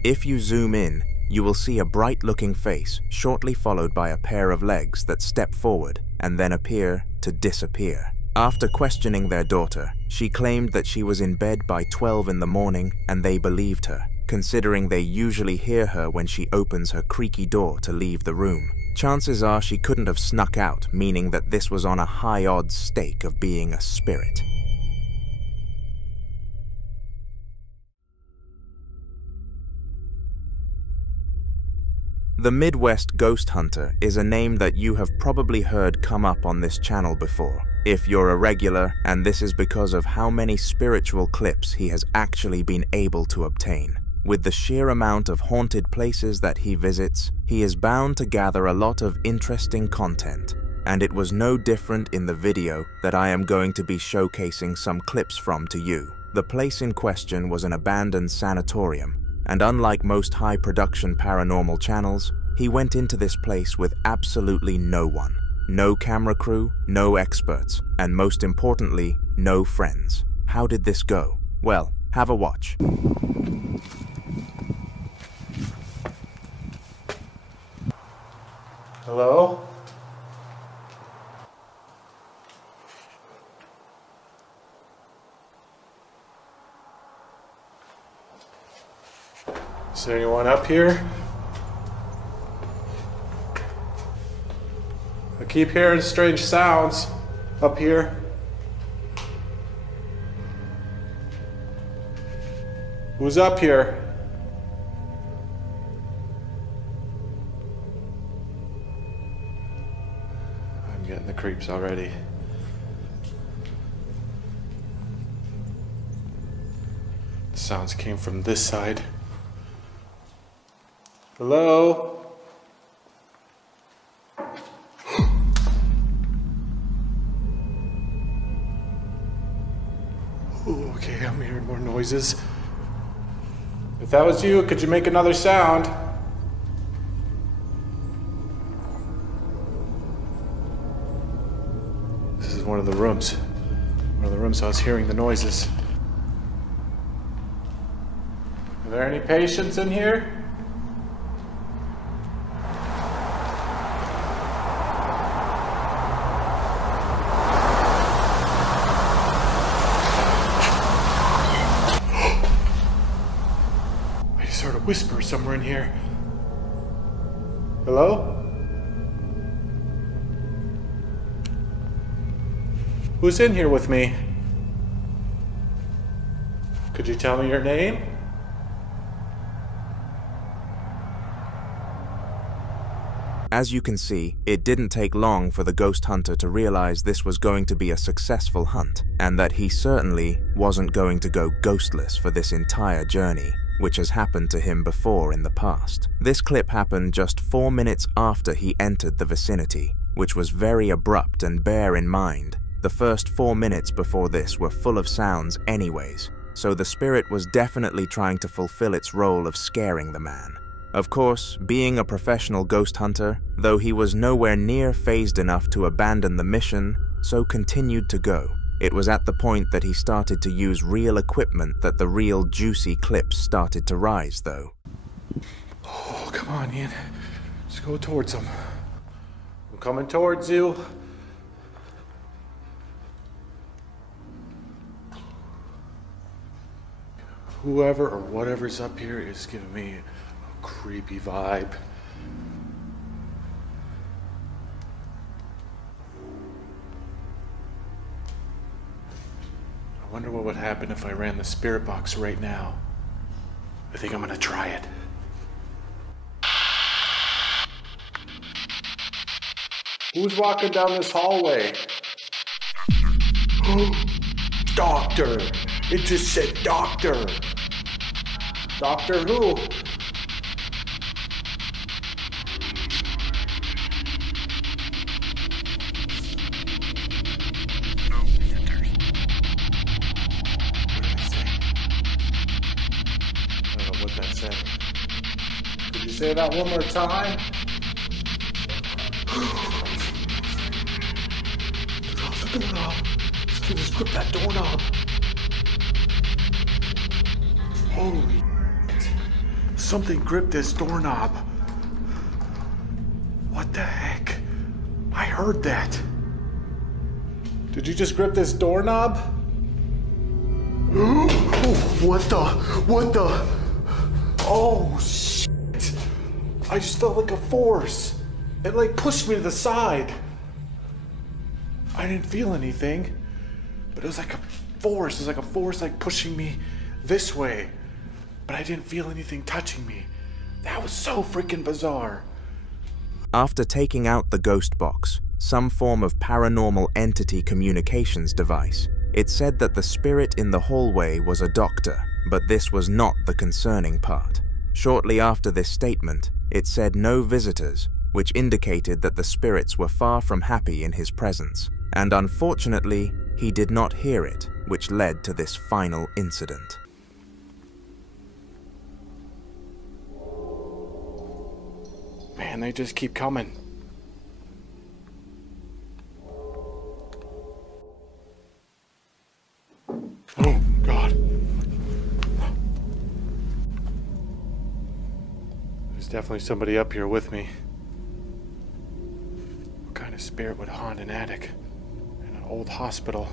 If you zoom in, you will see a bright-looking face, shortly followed by a pair of legs that step forward and then appear to disappear. After questioning their daughter, she claimed that she was in bed by 12 in the morning and they believed her, considering they usually hear her when she opens her creaky door to leave the room. Chances are she couldn't have snuck out, meaning that this was on a high-odds stake of being a spirit. The Midwest Ghost Hunter is a name that you have probably heard come up on this channel before, if you're a regular, and this is because of how many spiritual clips he has actually been able to obtain. With the sheer amount of haunted places that he visits, he is bound to gather a lot of interesting content, and it was no different in the video that I am going to be showcasing some clips from to you. The place in question was an abandoned sanatorium, and unlike most high-production paranormal channels, he went into this place with absolutely no one. No camera crew, no experts, and most importantly, no friends. How did this go? Well, have a watch. Hello? Is there anyone up here? I keep hearing strange sounds up here. Who's up here? I'm getting the creeps already. The sounds came from this side. Hello? Oh, okay, I'm hearing more noises. If that was you, could you make another sound? This is one of the rooms. One of the rooms I was hearing the noises. Are there any patients in here? Whisper somewhere in here. Hello? Who's in here with me? Could you tell me your name? As you can see, it didn't take long for the ghost hunter to realize this was going to be a successful hunt, and that he certainly wasn't going to go ghostless for this entire journey, which has happened to him before in the past. This clip happened just 4 minutes after he entered the vicinity, which was very abrupt, and bear in mind, the first 4 minutes before this were full of sounds anyways, so the spirit was definitely trying to fulfill its role of scaring the man. Of course, being a professional ghost hunter, though he was nowhere near phased enough to abandon the mission, so continued to go. It was at the point that he started to use real equipment that the real juicy clips started to rise, though. Oh, come Come on, Ian. Just go towards him. I'm coming towards you. Whoever or whatever's up here is giving me a creepy vibe. I wonder what would happen if I ran the spirit box right now. I think I'm gonna try it. Who's walking down this hallway? Doctor! It just said doctor! Doctor who? Say that one more time. The doorknob. Just grip that doorknob. Holy shit. Something gripped this doorknob. What the heck? I heard that. Did you just grip this doorknob? What the? Oh shit. I just felt like a force. It like pushed me to the side. I didn't feel anything, but it was like a force. It was like a force like pushing me this way, but I didn't feel anything touching me. That was so freaking bizarre. After taking out the ghost box, some form of paranormal entity communications device, it said that the spirit in the hallway was a doctor, but this was not the concerning part. Shortly after this statement, it said no visitors, which indicated that the spirits were far from happy in his presence. And unfortunately, he did not hear it, which led to this final incident. Man, they just keep coming. Oh, God. There's definitely somebody up here with me. What kind of spirit would haunt an attic in an old hospital?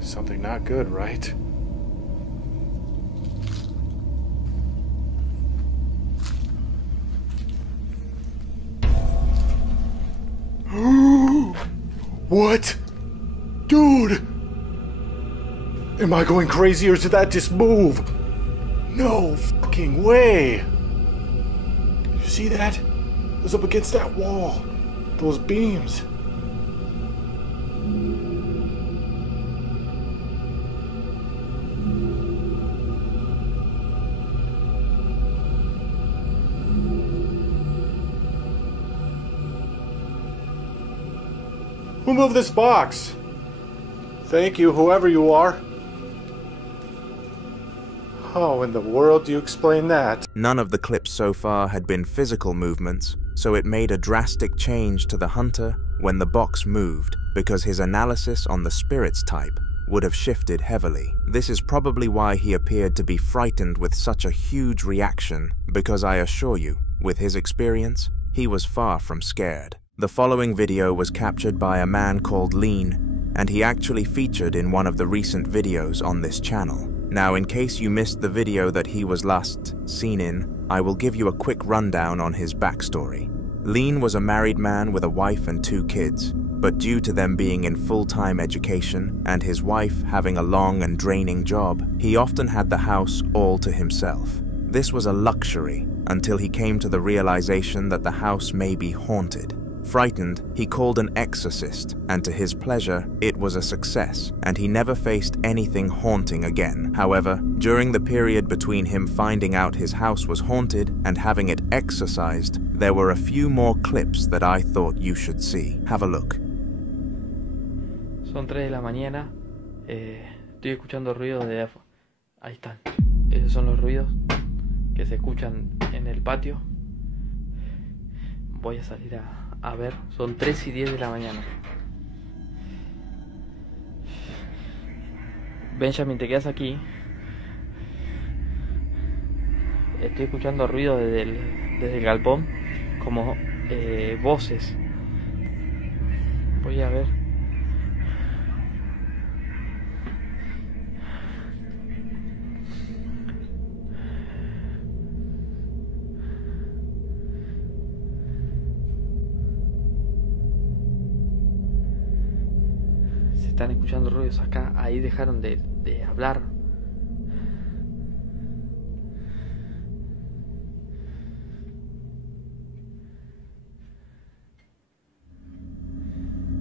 Something not good, right? What? Dude! Am I going crazy or did that just move? No fucking way! You see that? It was up against that wall. Those beams. Who moved this box? Thank you, whoever you are. How in the world do you explain that? None of the clips so far had been physical movements, so it made a drastic change to the hunter when the box moved, because his analysis on the spirit's type would have shifted heavily. This is probably why he appeared to be frightened with such a huge reaction, because I assure you, with his experience, he was far from scared. The following video was captured by a man called Lean, and he actually featured in one of the recent videos on this channel. Now, in case you missed the video that he was last seen in, I will give you a quick rundown on his backstory. Lean was a married man with a wife and 2 kids, but due to them being in full-time education and his wife having a long and draining job, he often had the house all to himself. This was a luxury until he came to the realization that the house may be haunted. Frightened, he called an exorcist, and to his pleasure, it was a success, and he never faced anything haunting again. However, during the period between him finding out his house was haunted and having it exorcised, there were a few more clips that I thought you should see. Have a look. Son 3 de la mañana. Estoy escuchando ruidos de... Ahí están. Esos son los ruidos que se escuchan en el patio. Voy a salir a ver. Son 3:10 de la mañana. Benjamin, te quedas aquí. estoy escuchando ruidos desde el galpón, como voces. Voy a ver. Se están escuchando ruidos acá. Ahí dejaron de hablar.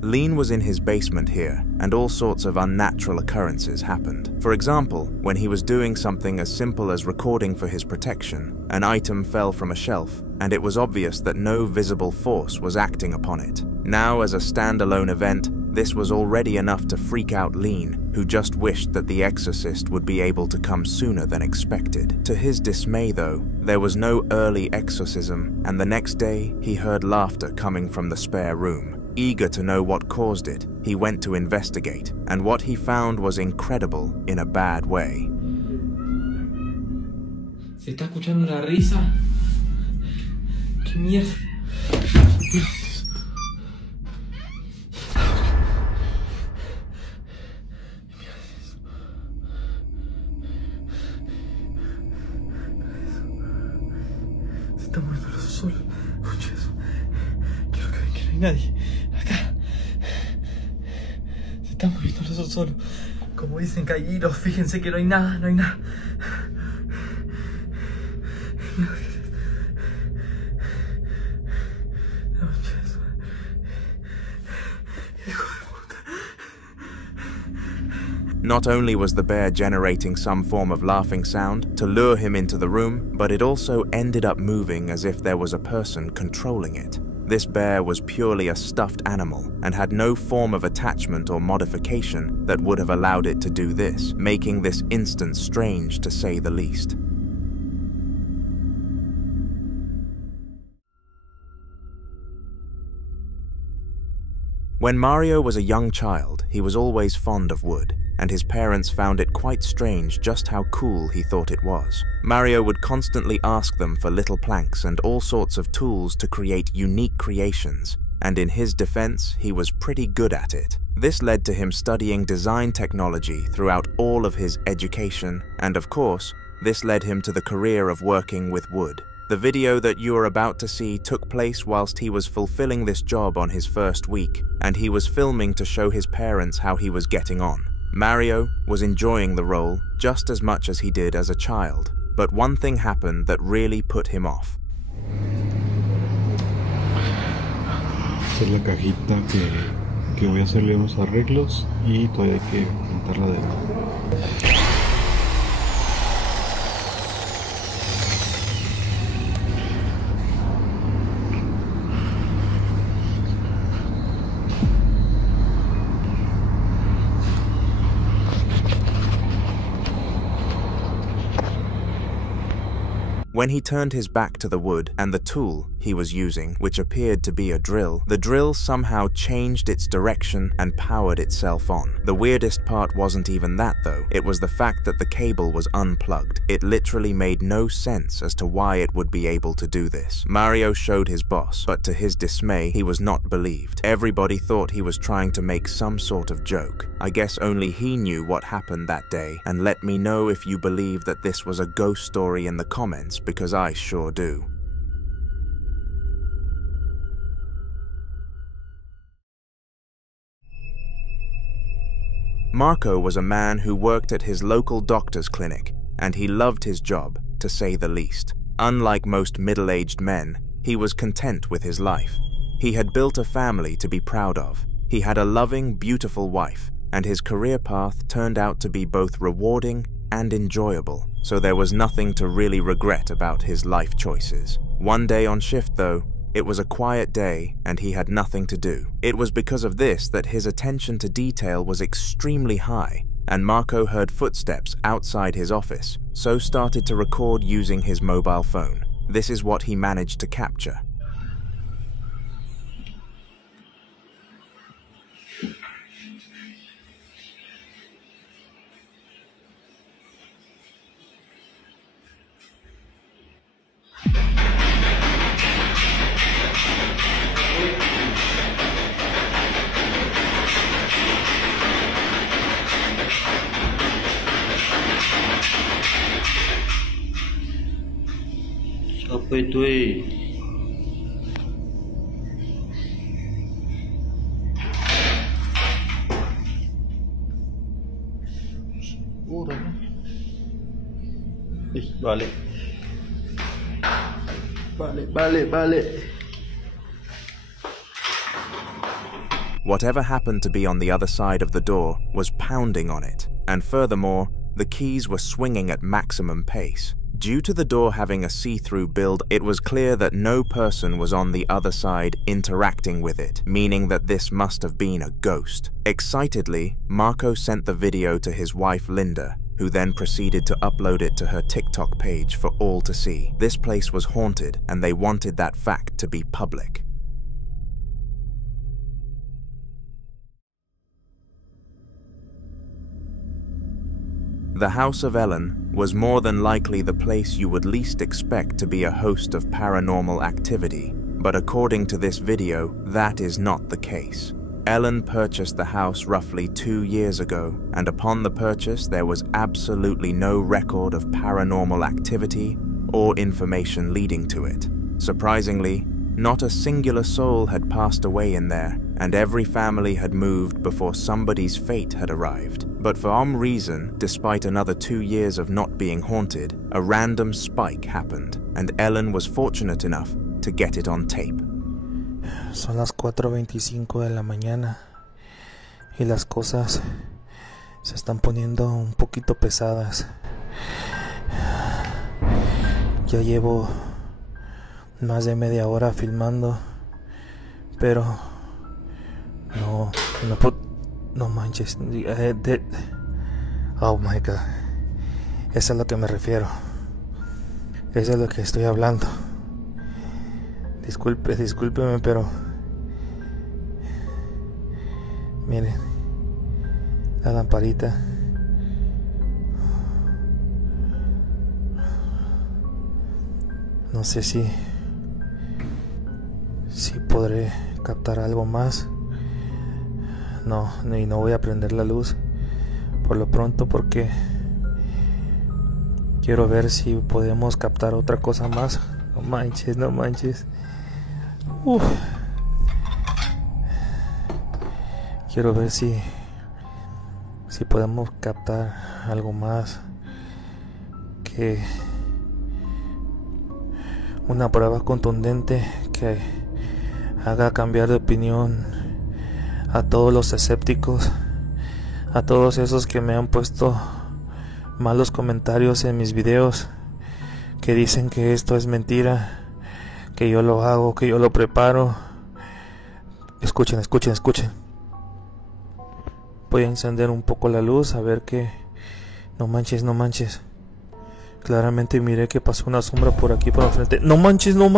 Lean was in his basement here, and all sorts of unnatural occurrences happened. For example, when he was doing something as simple as recording for his protection, an item fell from a shelf, and it was obvious that no visible force was acting upon it. Now, as a standalone event, this was already enough to freak out Lean, who just wished that the exorcist would be able to come sooner than expected. To his dismay, though, there was no early exorcism, and the next day he heard laughter coming from the spare room. Eager to know what caused it, he went to investigate, and what he found was incredible in a bad way. ¿Se está escuchando una risa? ¿Qué mierda? Se está moviendo el sol. Escucha eso. Quiero que vean que no hay nadie. Acá. Se está moviendo el sol solo. Como dicen caídos, fíjense que no hay nada, no hay nada. Not only was the bear generating some form of laughing sound to lure him into the room, but it also ended up moving as if there was a person controlling it. This bear was purely a stuffed animal and had no form of attachment or modification that would have allowed it to do this, making this instance strange to say the least. When Mario was a young child, he was always fond of wood, and his parents found it quite strange just how cool he thought it was. Mario would constantly ask them for little planks and all sorts of tools to create unique creations, and in his defense, he was pretty good at it. This led to him studying design technology throughout all of his education, and of course, this led him to the career of working with wood. The video that you are about to see took place whilst he was fulfilling this job on his first week, and he was filming to show his parents how he was getting on. Mario was enjoying the role just as much as he did as a child, but one thing happened that really put him off. Esta es la cajita que voy a hacerle unos arreglos y todavía hay que pintarla de nuevo. When he turned his back to the wood and the tool he was using, which appeared to be a drill, the drill somehow changed its direction and powered itself on. The weirdest part wasn't even that though, it was the fact that the cable was unplugged. It literally made no sense as to why it would be able to do this. Mario showed his boss, but to his dismay, he was not believed. Everybody thought he was trying to make some sort of joke. I guess only he knew what happened that day, and let me know if you believe that this was a ghost story in the comments, because I sure do. Marco was a man who worked at his local doctor's clinic, and he loved his job, to say the least. Unlike most middle-aged men, he was content with his life. He had built a family to be proud of. He had a loving, beautiful wife, and his career path turned out to be both rewarding and enjoyable, so there was nothing to really regret about his life choices. One day on shift though, it was a quiet day and he had nothing to do. It was because of this that his attention to detail was extremely high, and Marco heard footsteps outside his office, so started to record using his mobile phone. This is what he managed to capture. Tuey. Vale. Whatever happened to be on the other side of the door was pounding on it, and furthermore, the keys were swinging at maximum pace. Due to the door having a see-through build, it was clear that no person was on the other side interacting with it, meaning that this must have been a ghost. Excitedly, Marco sent the video to his wife Linda, who then proceeded to upload it to her TikTok page for all to see. This place was haunted, and they wanted that fact to be public. The House of Ellen was more than likely the place you would least expect to be a host of paranormal activity, but according to this video, that is not the case. Ellen purchased the house roughly 2 years ago, and upon the purchase there was absolutely no record of paranormal activity or information leading to it. Surprisingly, not a singular soul had passed away in there, and every family had moved before somebody's fate had arrived. But for some reason, despite another 2 years of not being haunted, a random spike happened, and Ellen was fortunate enough to get it on tape. Son las 4:25 de la mañana y las cosas se están poniendo un poquito pesadas. Ya llevo más de media hora filmando, pero no manches. Oh my god, eso es a lo que me refiero, eso es lo que estoy hablando. Discúlpeme, pero miren la lamparita. No sé si podré captar algo más. No voy a prender la luz por lo pronto, porque quiero ver si podemos captar otra cosa más. No manches. Quiero ver si podemos captar algo más, que una prueba contundente que haga cambiar de opinión a todos los escépticos, a todos esos que me han puesto malos comentarios en mis videos, que dicen que esto es mentira, que yo lo hago, que yo lo preparo. Escuchen. Voy a encender un poco la luz a ver que... No manches. Claramente miré que pasó una sombra por aquí por enfrente. No manches. No.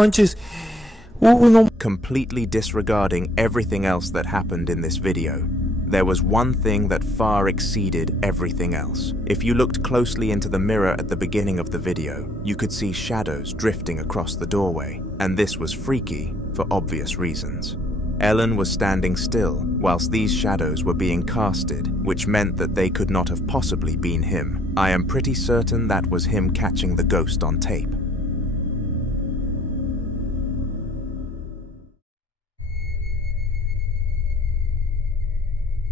Completely disregarding everything else that happened in this video, there was one thing that far exceeded everything else. If you looked closely into the mirror at the beginning of the video, you could see shadows drifting across the doorway, and this was freaky for obvious reasons. Ellen was standing still whilst these shadows were being casted, which meant that they could not have possibly been him. I am pretty certain that was him catching the ghost on tape.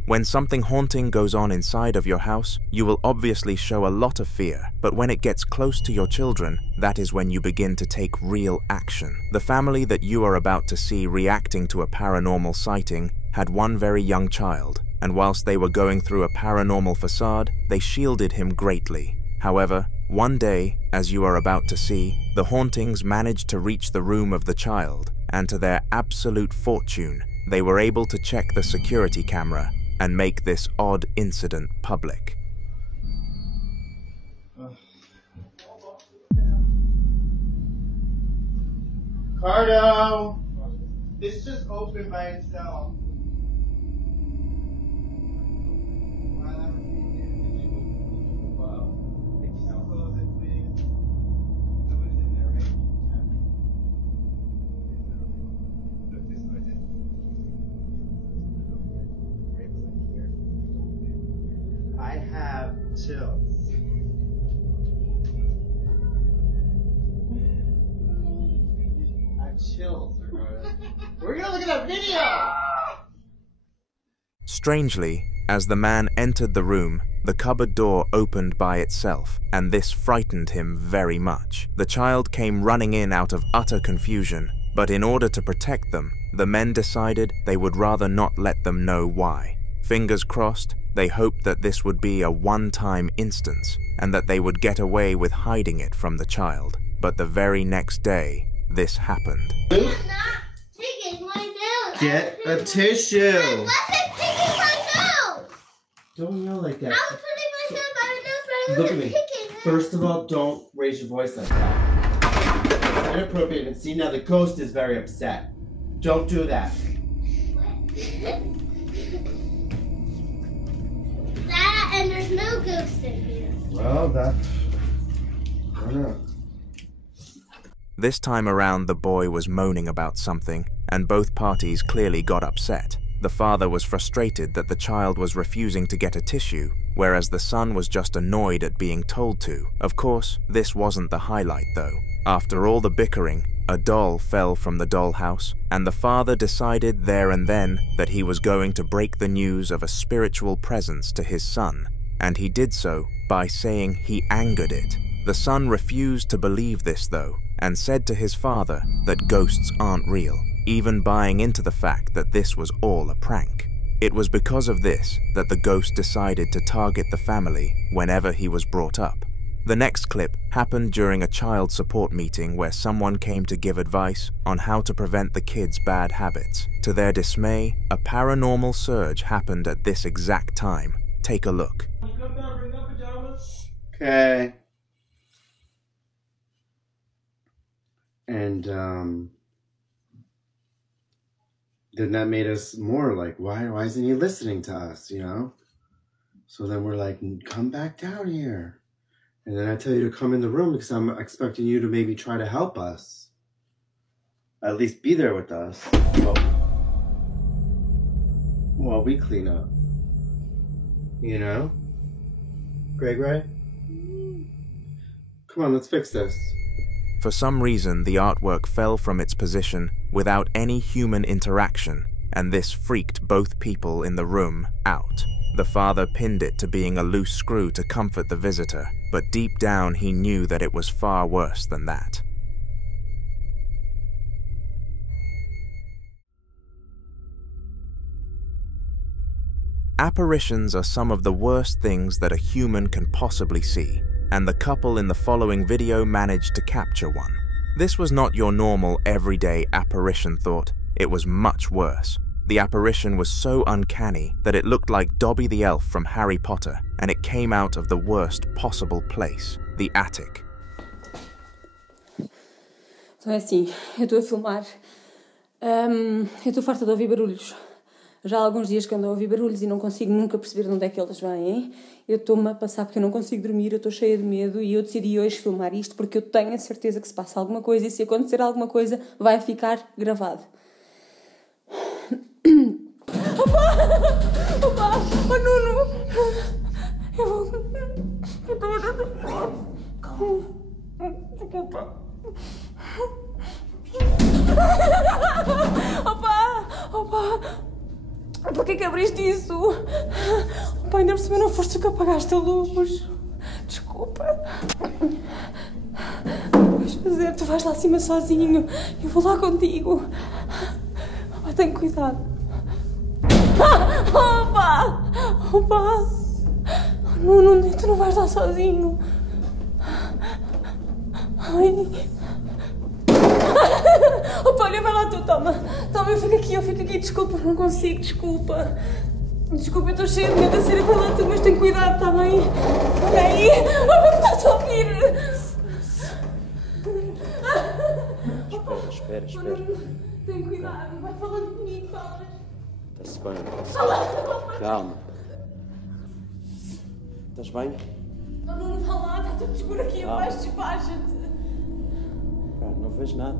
When something haunting goes on inside of your house, you will obviously show a lot of fear, but when it gets close to your children, that is when you begin to take real action. The family that you are about to see reacting to a paranormal sighting had one very young child, and whilst they were going through a paranormal facade, they shielded him greatly. However, one day, as you are about to see, the hauntings managed to reach the room of the child, and to their absolute fortune, they were able to check the security camera and make this odd incident public. Cardo! It's just open by itself. I have chills. chills. We're gonna look at that video! Strangely, as the man entered the room, the cupboard door opened by itself, and this frightened him very much. The child came running in out of utter confusion, but in order to protect them, the men decided they would rather not let them know why. Fingers crossed, they hoped that this would be a one-time instance, and that they would get away with hiding it from the child. But the very next day, this happened. Get a tissue! Don't yell like that. I was putting myself on a nose, but I Look at wasn't me. picking it. First of all, don't raise your voice like that. It's inappropriate. And see, now the ghost is very upset. Don't do that. That, and there's no ghost in here. Well, that... I don't know. This time around, the boy was moaning about something, and both parties clearly got upset. The father was frustrated that the child was refusing to get a tissue, whereas the son was just annoyed at being told to. Of course, this wasn't the highlight though. After all the bickering, a doll fell from the dollhouse, and the father decided there and then that he was going to break the news of a spiritual presence to his son, and he did so by saying he angered it. The son refused to believe this though, and said to his father that ghosts aren't real, even buying into the fact that this was all a prank. It was because of this that the ghost decided to target the family whenever he was brought up. The next clip happened during a child support meeting where someone came to give advice on how to prevent the kids' bad habits. To their dismay, a paranormal surge happened at this exact time. Take a look. Okay. And, then that made us more like, why isn't he listening to us, you know? So then we're like, come back down here. And then I tell you to come in the room because I'm expecting you to maybe try to help us. At least be there with us. While we clean up. You know? Greg? Come on, let's fix this. For some reason, the artwork fell from its position without any human interaction, and this freaked both people in the room out. The father pinned it to being a loose screw to comfort the visitor, but deep down he knew that it was far worse than that. Apparitions are some of the worst things that a human can possibly see, and the couple in the following video managed to capture one. This was not your normal everyday apparition thought, it was much worse. The apparition was so uncanny that it looked like Dobby the elf from Harry Potter, and it came out of the worst possible place, the attic. Então é assim, eu estou a filmar, eu estou farta de ouvir barulhos. Já há alguns dias que ando a ouvir barulhos e não consigo nunca perceber de onde é que eles vêm. Eu estou-me a passar porque eu não consigo dormir, eu estou cheia de medo e eu decidi hoje filmar isto porque eu tenho a certeza que se passa alguma coisa e se acontecer alguma coisa vai ficar gravado. Opa! Oh Nuno! Eu estou... Calma. Desculpa. Opa! Porquê que abriste isso? Opa, ainda por cima não foste tu que apagaste a luz. Desculpa. Vais fazer, tu vais lá acima sozinho. Eu vou lá contigo. Opa, tenha cuidado. Opa! Não, tu não vais lá sozinho. Ai... Opa, olha, vai lá tu, toma, eu fico aqui, desculpa, não consigo, desculpa, eu estou cheia de medo, a sério, vai lá tu, mas tem cuidado, está bem? Olha aí, opa, que estás a ouvir? Espera. Tem cuidado, vai falando comigo, falas. Está-se bem. Calma. Estás bem? Não vá lá, está tudo escuro aqui abaixo, despacha-te. Cara, não vejo nada.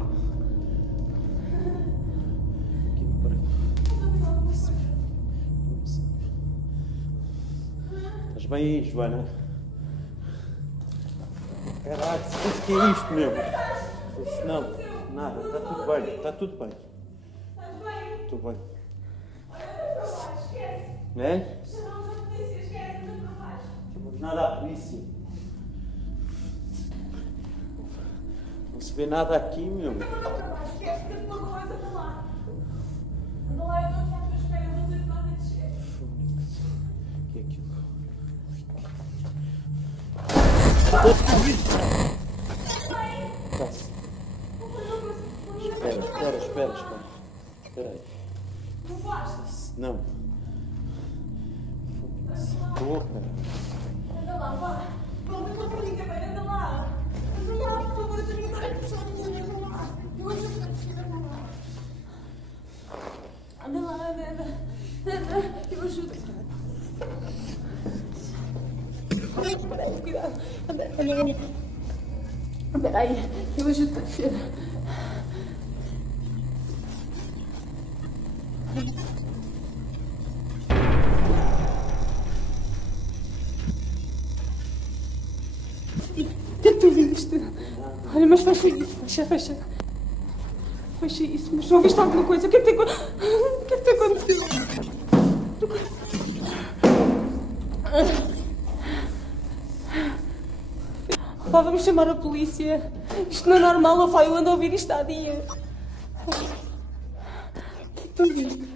Estás bem aí, Joana? Caralho, se que é isto mesmo? Se não, Nada, tá tudo bem, tá tudo bem. Tudo bem. Né? Nada à polícia. Não se vê nada aqui, meu. Esquece de uma coisa para lá. Anda lá, eu estou aqui à tua espera, eu vou dizer que não vai descer. O que é aquilo? Espera. Espera aí. Não faz? Não. Porra. Anda lá, vá. Não me compra ninguém, anda lá. Anda lá, por favor, eu tenho que dar a impressão de ninguém, anda lá. Eu acho que anda lá. Anda lá, anda. Eu ajudo. Cuidado. Anda. Espera aí, eu ajudo a descer. O que é que tu viste? Olha, mas fecha isso, fecha. Fecha isso, mas não viste alguma coisa? O que é que tem acontecido? Pá, vamos chamar a polícia. Isto não é normal, ó, eu ando a ouvir isto há dias. O que é que tu viste?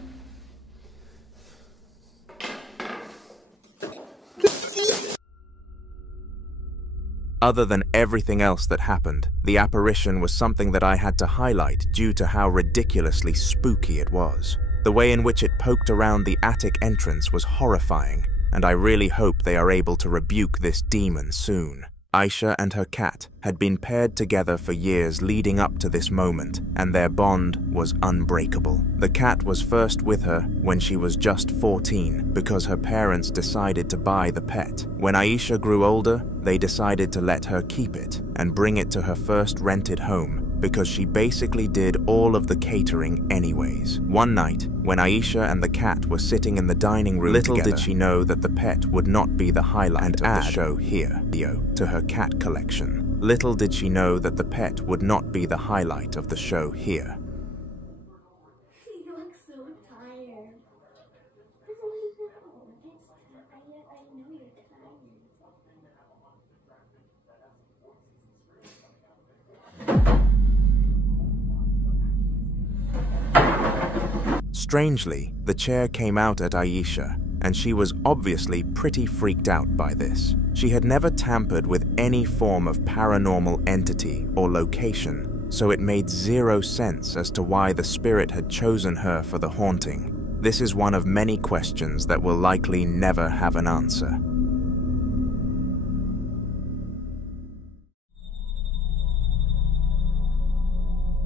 Other than everything else that happened, the apparition was something that I had to highlight due to how ridiculously spooky it was. The way in which it poked around the attic entrance was horrifying, and I really hope they are able to rebuke this demon soon. Aisha and her cat had been paired together for years leading up to this moment, and their bond was unbreakable. The cat was first with her when she was just 14 because her parents decided to buy the pet. When Aisha grew older, they decided to let her keep it and bring it to her first rented home because she basically did all of the catering anyways. One night, when Aisha and the cat were sitting in the dining room little together, did she know that the pet would not be the highlight of the show here, to her cat collection. Little did she know that the pet would not be the highlight of the show here. You look so tired. I know. I know you're tired. Strangely, the chair came out at Aisha, and she was obviously pretty freaked out by this. She had never tampered with any form of paranormal entity or location, so it made zero sense as to why the spirit had chosen her for the haunting. This is one of many questions that will likely never have an answer.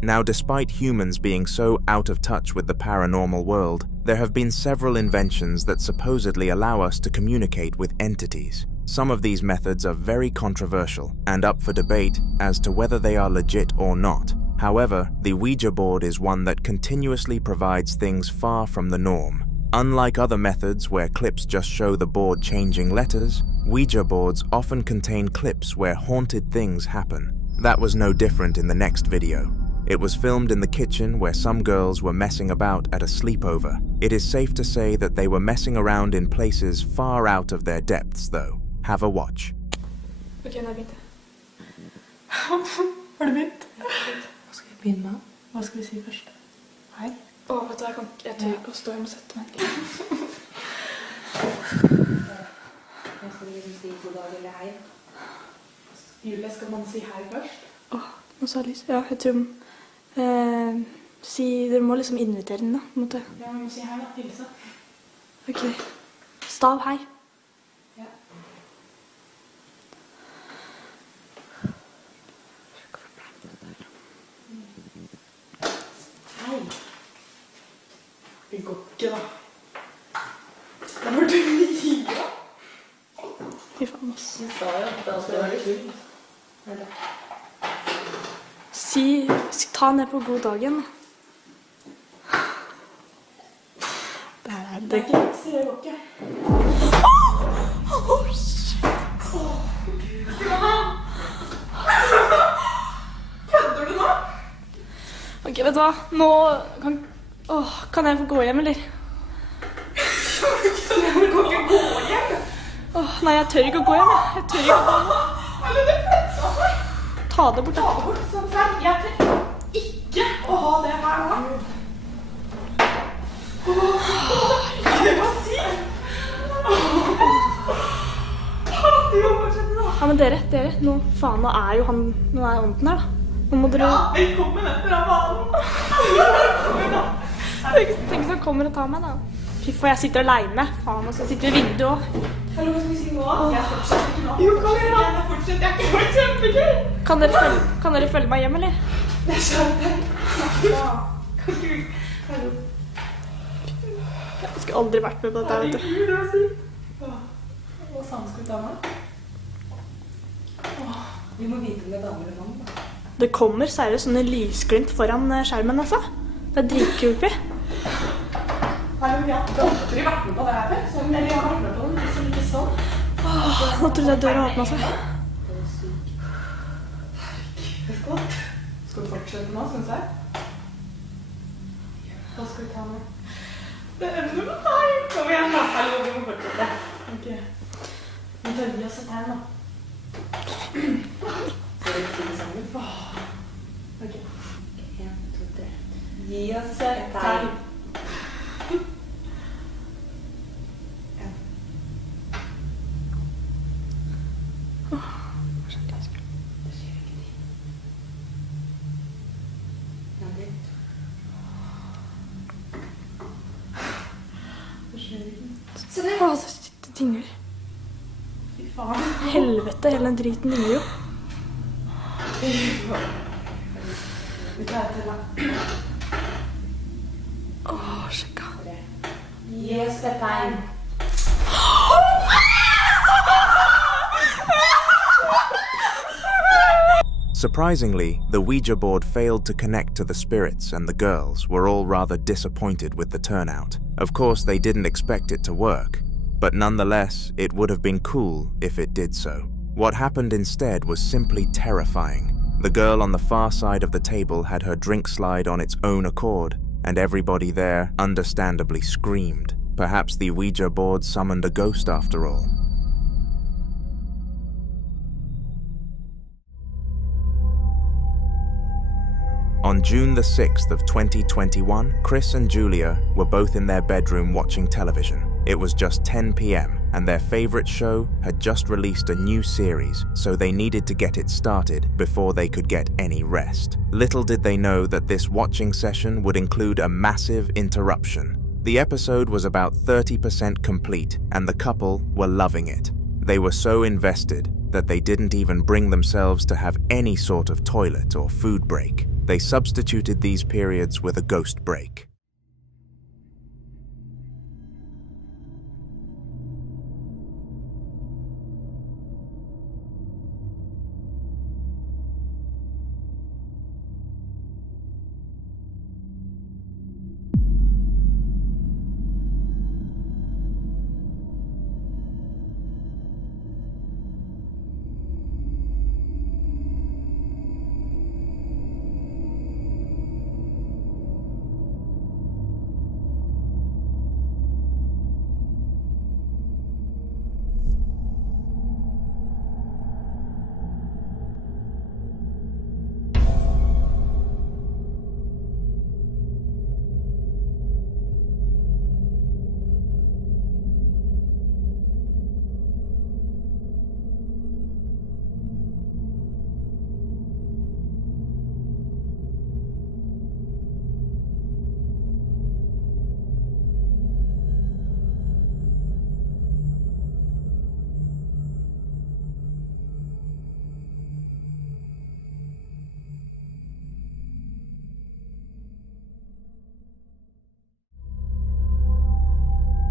Now, despite humans being so out of touch with the paranormal world, there have been several inventions that supposedly allow us to communicate with entities. Some of these methods are very controversial and up for debate as to whether they are legit or not. However, the Ouija board is one that continuously provides things far from the norm. Unlike other methods where clips just show the board changing letters, Ouija boards often contain clips where haunted things happen. That was no different in the next video. It was filmed in the kitchen where some girls were messing about at a sleepover. It is safe to say that they were messing around in places far out of their depths though. Have a watch. Okay, nå begynte jeg. Har du begynt? Hva skal vi begynne med? Hva skal vi si først? Hei? Vet du, jeg tror ikke å stå, jeg må sette meg. Jeg skal liksom si god dag eller hei. Julie, skal man si hei først? Nå sa jeg lyst. Ja, jeg tror dere må liksom invitere den da, på en måte. Ja, vi må si hei da, hilse. Ok. Stav hei. Ja. Hei. Det går ikke da. Det var du mye da. Fy faen, ass. Du sa jo at det skulle være kul. Ta ned på god dagen. Det er ikke vits i det, går ikke. Shit! Kødder du nå? du hva? Nå kan jeg få gå hjem, eller? Du kan ikke gå hjem? Nei, jeg tør ikke å gå hjem. Jeg tør ikke å gå hjem. Ta det bort, da. Ta det bort, sånn selv. Jeg tør ikke å ha det her nå. Hva sier? Ja, men dere, nå faen, nå er jo han, nå er ånden her, da. Nå må dere... Ja, velkommen etter av banen. Tenk hvis han kommer og tar meg, da. Fy for jeg sitter alene. Faen, og så sitter vi i vinduet også. Hallo, hva skal vi si nå? Jeg fortsetter ikke nå. Jo, kan dere? Jeg fortsetter, jeg ikke for kjempegøy. Kan dere følge meg hjem, eller? Det er sant. Ja. Kan du... Hallo. Jeg skulle aldri vært med på dette, vet du. Herregud, det var sykt. Hva faen skal vi ta med? Vi må vite om det er damer eller mann, da. Det kommer seriøst sånne lysglimt foran skjermen, altså. Det er dritcreepy. Hallo, ja. Du har aldri vært med på det her før? Eller jeg har vært med på den, liksom ikke sånn. Nå trodde jeg døra åpnet seg. Herregud, skal vi fortsette nå, synes jeg? Hva skal vi ta med? Det er noe med deg. Kom igjen, da. Hallo, vi må fortsette. Ok. Vi tar gi oss et tegn, da. Skal vi finne sammen? Ok. 1, 2, 3. Gi oss et tegn. Se det! Det dingler. Fy faen. Helvete, hele den driten dingler jo. Vi tar det til da. Sjekka. Gi oss et tegn. Surprisingly, the Ouija board failed to connect to the spirits, and the girls were all rather disappointed with the turnout. Of course, they didn't expect it to work, but nonetheless, it would have been cool if it did so. What happened instead was simply terrifying. The girl on the far side of the table had her drink slide on its own accord, and everybody there understandably screamed. Perhaps the Ouija board summoned a ghost after all. On June the 6th of 2021, Chris and Julia were both in their bedroom watching television. It was just 10 p.m. and their favorite show had just released a new series, so they needed to get it started before they could get any rest. Little did they know that this watching session would include a massive interruption. The episode was about 30% complete and the couple were loving it. They were so invested that they didn't even bring themselves to have any sort of toilet or food break. They substituted these periods with a ghost break.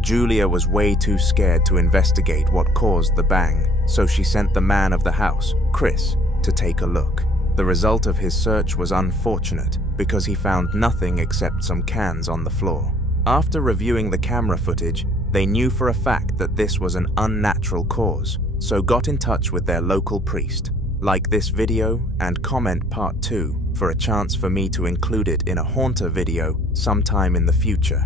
Julia was way too scared to investigate what caused the bang, so she sent the man of the house, Chris, to take a look. The result of his search was unfortunate because he found nothing except some cans on the floor. After reviewing the camera footage, they knew for a fact that this was an unnatural cause, so got in touch with their local priest. Like this video and comment part 2 for a chance for me to include it in a haunter video sometime in the future.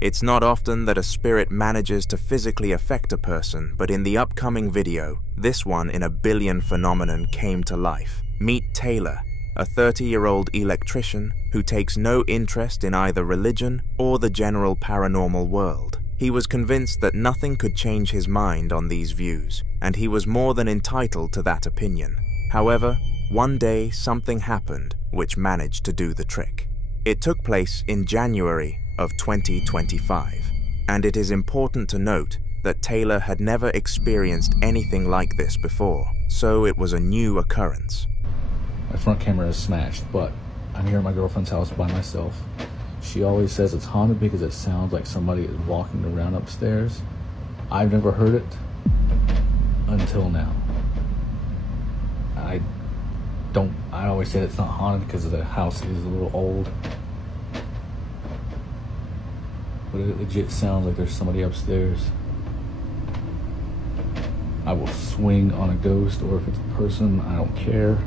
It's not often that a spirit manages to physically affect a person, but in the upcoming video, this one in a billion phenomenon came to life. Meet Taylor, a 30-year-old electrician who takes no interest in either religion or the general paranormal world. He was convinced that nothing could change his mind on these views, and he was more than entitled to that opinion. However, one day something happened which managed to do the trick. It took place in January of 2025, and it is important to note that Taylor had never experienced anything like this before, so it was a new occurrence. My front camera is smashed, but I'm here at my girlfriend's house by myself. She always says it's haunted because it sounds like somebody is walking around upstairs. I've never heard it until now. I always say it's not haunted because the house is a little old. But it legit sounds like there's somebody upstairs. I will swing on a ghost, or if it's a person, I don't care.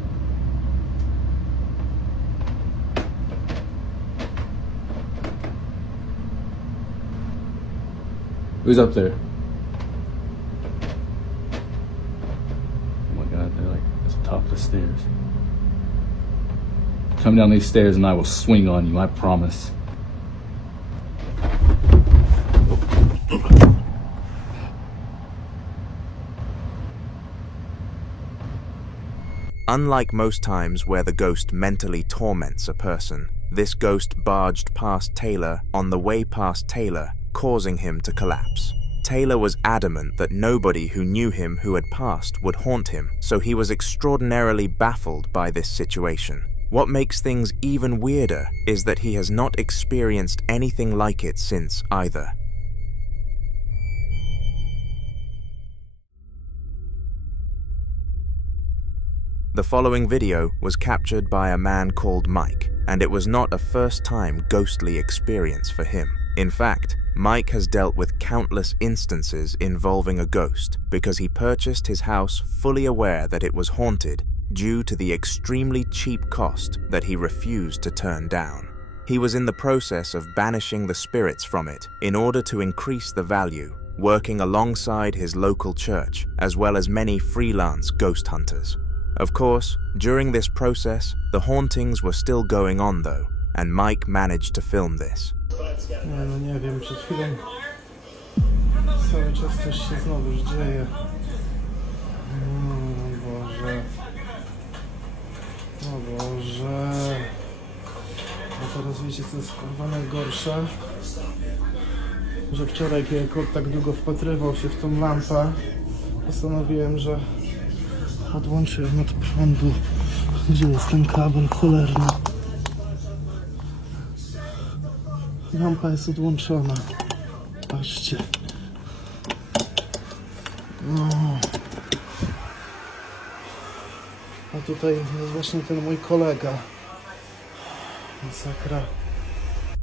Who's up there? Oh my God, they're like at the top of the stairs. Come down these stairs and I will swing on you, I promise. Unlike most times where the ghost mentally torments a person, this ghost barged past Taylor on the way past Taylor, causing him to collapse. Taylor was adamant that nobody who knew him who had passed would haunt him, so he was extraordinarily baffled by this situation. What makes things even weirder is that he has not experienced anything like it since either. The following video was captured by a man called Mike, and it was not a first-time ghostly experience for him. In fact, Mike has dealt with countless instances involving a ghost because he purchased his house fully aware that it was haunted due to the extremely cheap cost that he refused to turn down. He was in the process of banishing the spirits from it in order to increase the value, working alongside his local church as well as many freelance ghost hunters. Of course, during this process, the hauntings were still going on though, and Mike managed to film this. Nie wiem, przed chwilą cały czas coś się znowu dzieje. Boże. O Boże. A teraz wiecie, co jest kurwa najgorsze? Że wczoraj, jak tak długo wpatrywał się w tą lampę, postanowiłem, że odłączę ją od prądu. Gdzie jest ten kabel cholerny? Lampa jest odłączona. Patrzcie. No. A tutaj jest właśnie ten mój kolega. Masakra.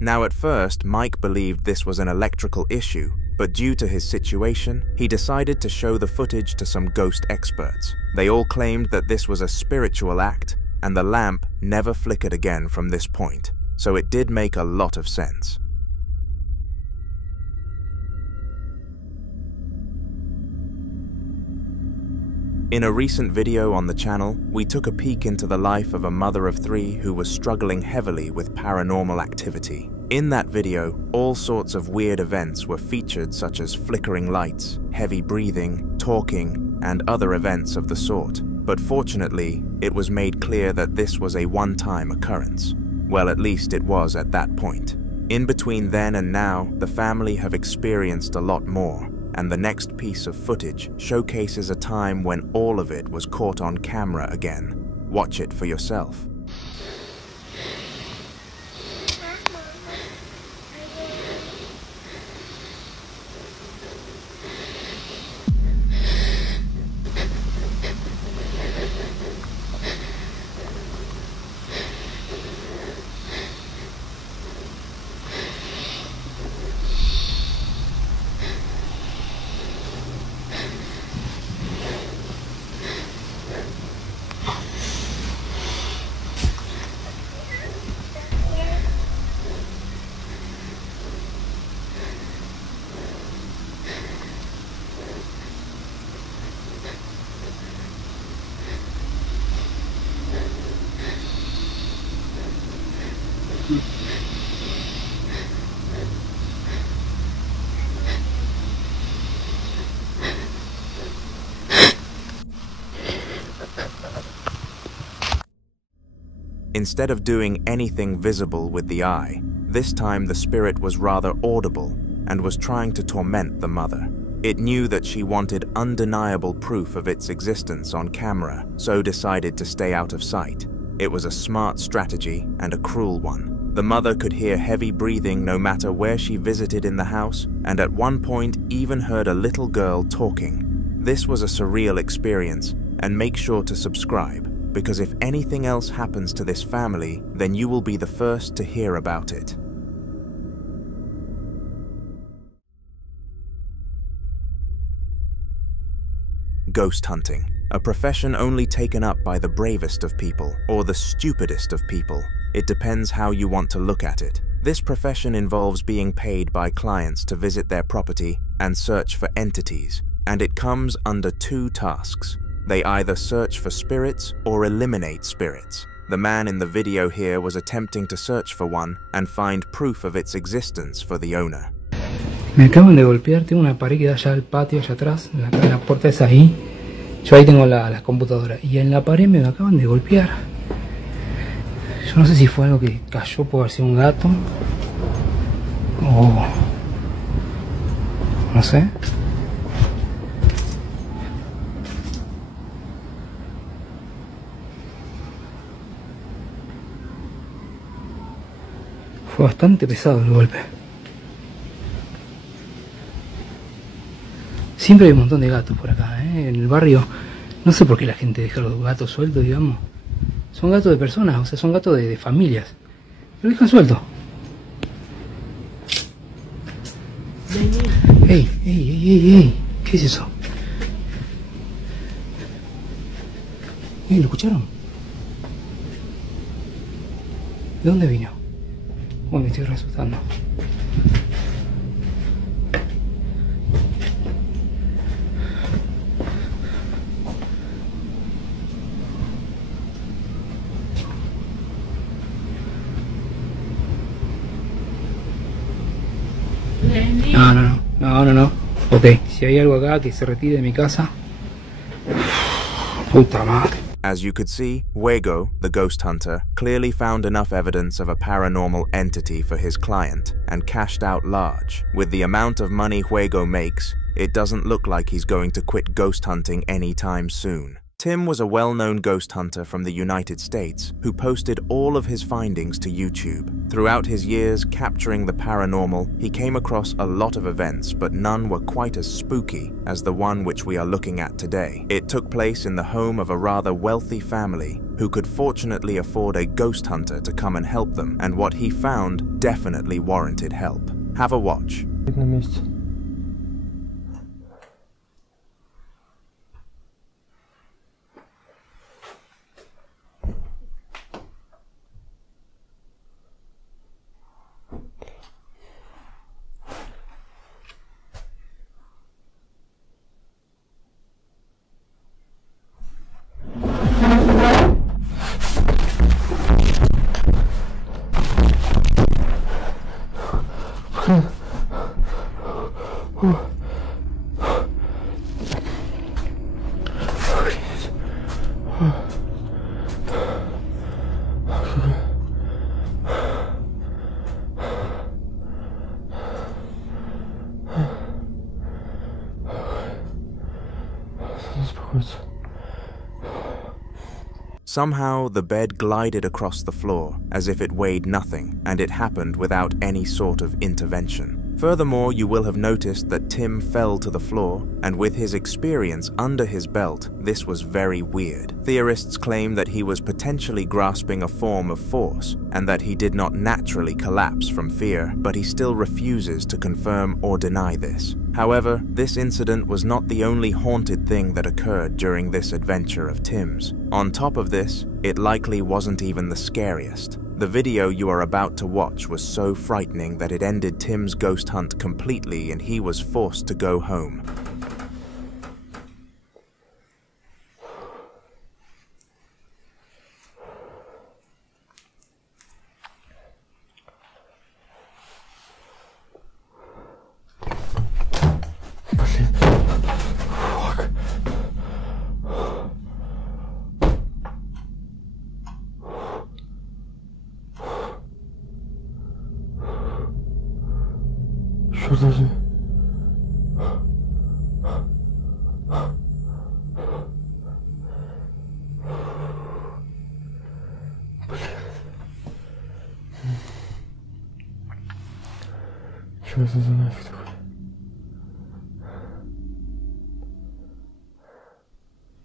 Now at first, Mike believed this was an electrical issue, but due to his situation, he decided to show the footage to some ghost experts. They all claimed that this was a spiritual act, and the lamp never flickered again from this point, so it did make a lot of sense. In a recent video on the channel, we took a peek into the life of a mother of 3 who was struggling heavily with paranormal activity. In that video, all sorts of weird events were featured, such as flickering lights, heavy breathing, talking, and other events of the sort. But fortunately, it was made clear that this was a one-time occurrence. Well, at least it was at that point. In between then and now, the family have experienced a lot more, and the next piece of footage showcases a time when all of it was caught on camera again. Watch it for yourself. Instead of doing anything visible with the eye, this time the spirit was rather audible and was trying to torment the mother. It knew that she wanted undeniable proof of its existence on camera, so decided to stay out of sight. It was a smart strategy and a cruel one. The mother could hear heavy breathing no matter where she visited in the house, and at one point even heard a little girl talking. This was a surreal experience, and make sure to subscribe, because if anything else happens to this family, then you will be the first to hear about it. Ghost hunting, a profession only taken up by the bravest of people, or the stupidest of people. It depends how you want to look at it. This profession involves being paid by clients to visit their property and search for entities, and it comes under two tasks. They either search for spirits or eliminate spirits. The man in the video here was attempting to search for one and find proof of its existence for the owner. Me acaban de golpear, tengo una pared que da allá al patio, allá atrás, la puerta es ahí. Yo ahí tengo la computadora y en la pared me acaban de golpear. Yo no sé si fue algo que cayó, puede haber sido un gato o no sé. Fue bastante pesado el golpe. Siempre hay un montón de gatos por acá, ¿eh? En el barrio. No sé por qué la gente deja los gatos sueltos, digamos. Son gatos de personas, o sea, son gatos de familias. Pero dejan sueltos. ¡Ey, ey, ey, ey, ey! ¿Qué es eso? ¿Lo escucharon? ¿De dónde vino? Uy, me estoy re asustando. No. Ok, si hay algo acá que se retire de mi casa. Puta madre. As you could see, Fuego, the ghost hunter, clearly found enough evidence of a paranormal entity for his client and cashed out large. With the amount of money Fuego makes, it doesn't look like he's going to quit ghost hunting anytime soon. Tim was a well-known ghost hunter from the United States who posted all of his findings to YouTube. Throughout his years capturing the paranormal, he came across a lot of events, but none were quite as spooky as the one which we are looking at today. It took place in the home of a rather wealthy family who could fortunately afford a ghost hunter to come and help them, and what he found definitely warranted help. Have a watch. Somehow, the bed glided across the floor as if it weighed nothing, and it happened without any sort of intervention. Furthermore, you will have noticed that Tim fell to the floor, and with his experience under his belt, this was very weird. Theorists claim that he was potentially grasping a form of force, and that he did not naturally collapse from fear, but he still refuses to confirm or deny this. However, this incident was not the only haunted thing that occurred during this adventure of Tim's. On top of this, it likely wasn't even the scariest. The video you are about to watch was so frightening that it ended Tim's ghost hunt completely and he was forced to go home.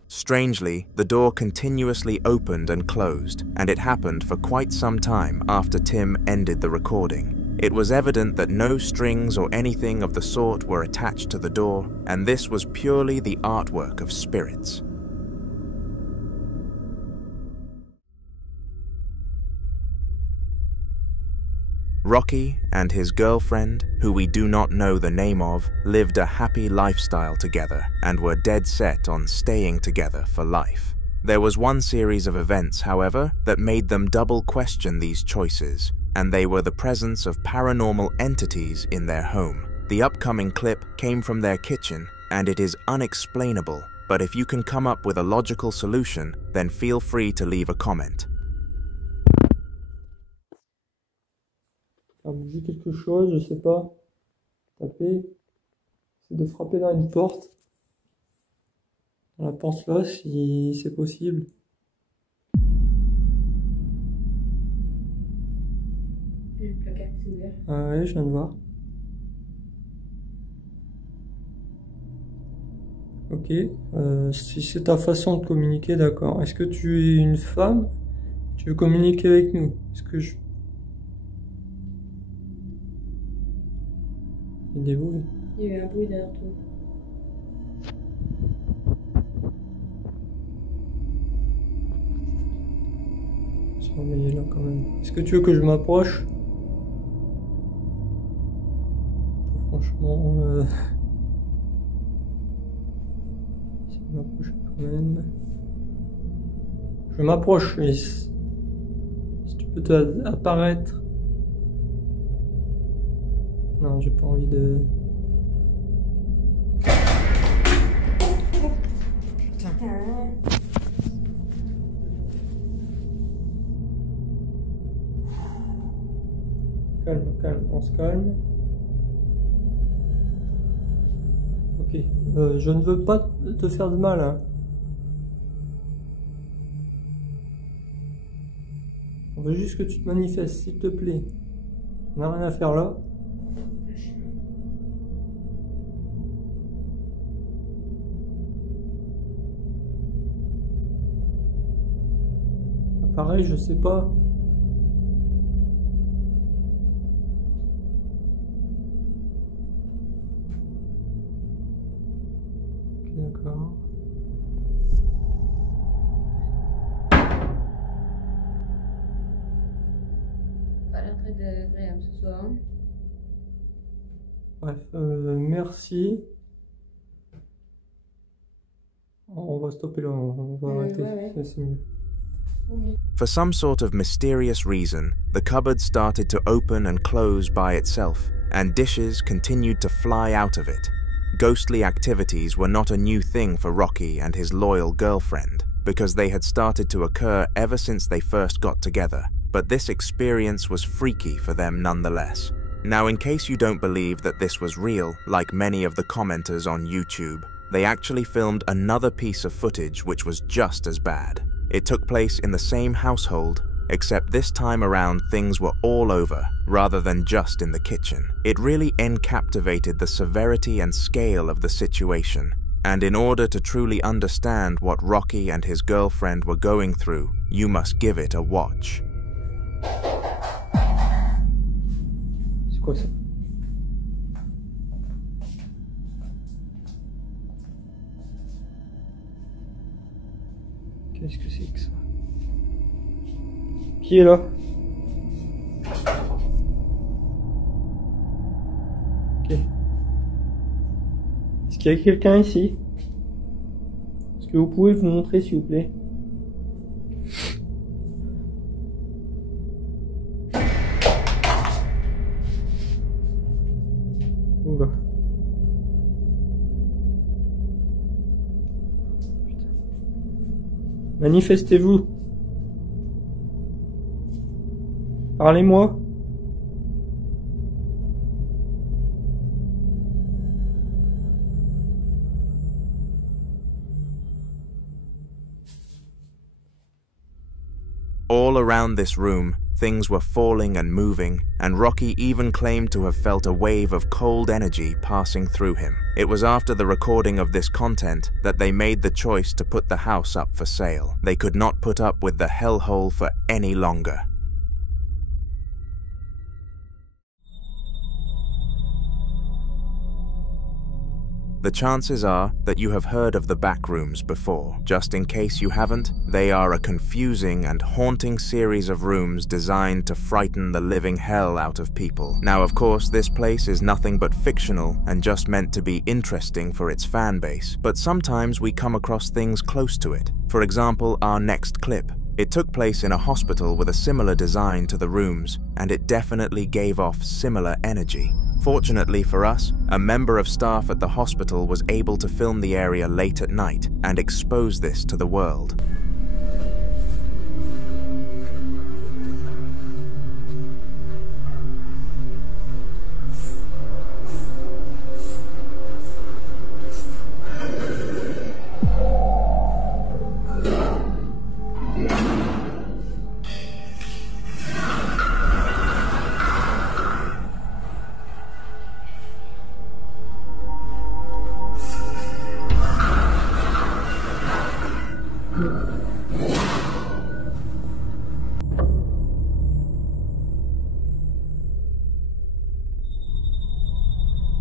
Strangely, the door continuously opened and closed, and it happened for quite some time after Tim ended the recording. It was evident that no strings or anything of the sort were attached to the door, and this was purely the artwork of spirits. Rocky and his girlfriend, who we do not know the name of, lived a happy lifestyle together and were dead set on staying together for life. There was one series of events, however, that made them double question these choices, and they were the presence of paranormal entities in their home. The upcoming clip came from their kitchen, and it is unexplainable, but if you can come up with a logical solution, then feel free to leave a comment. Faire bouger quelque chose, je sais pas. Taper. C'est de frapper dans une porte. Dans la porte là, si c'est possible. Le placard s'est ouvert. Ah ouais, je viens de voir. Ok. Si c'est ta façon de communiquer, d'accord. Est-ce que tu es une femme? Tu veux communiquer avec nous? Est-ce que je... Il y a des bruits. Il y a eu un bruit derrière toi. Surveiller là quand même. Est-ce que tu veux que je m'approche? Franchement, je m'approche quand même. Je m'approche, mais si tu peux apparaître. Non, j'ai pas envie de... Calme, calme, on se calme. Ok, je ne veux pas te faire de mal, hein. On veut juste que tu te manifestes, s'il te plaît. On n'a rien à faire là. Pareil, je sais pas. Ok, d'accord. Pas l'air très agréable ce soir. Hein. Bref, merci. On va stopper là, on va arrêter. Ouais. C'est mieux. For some sort of mysterious reason, the cupboard started to open and close by itself, and dishes continued to fly out of it. Ghostly activities were not a new thing for Rocky and his loyal girlfriend, because they had started to occur ever since they first got together, but this experience was freaky for them nonetheless. Now, in case you don't believe that this was real, like many of the commenters on YouTube, they actually filmed another piece of footage which was just as bad. It took place in the same household, except this time around things were all over, rather than just in the kitchen. It really encaptivated the severity and scale of the situation, and in order to truly understand what Rocky and his girlfriend were going through, you must give it a watch. C'est quoi ça? Qu'est-ce que c'est que ça? Qui est là? Ok. Est-ce qu'il y a quelqu'un ici? Est-ce que vous pouvez vous montrer s'il vous plaît? Oula. Manifestez-vous. Parlez-moi. All around this room, things were falling and moving, and Rocky even claimed to have felt a wave of cold energy passing through him. It was after the recording of this content that they made the choice to put the house up for sale. They could not put up with the hellhole for any longer. The chances are that you have heard of the back rooms before. Just in case you haven't, they are a confusing and haunting series of rooms designed to frighten the living hell out of people. Now, of course, this place is nothing but fictional and just meant to be interesting for its fan base, but sometimes we come across things close to it. For example, our next clip. It took place in a hospital with a similar design to the rooms, and it definitely gave off similar energy. Fortunately for us, a member of staff at the hospital was able to film the area late at night and expose this to the world.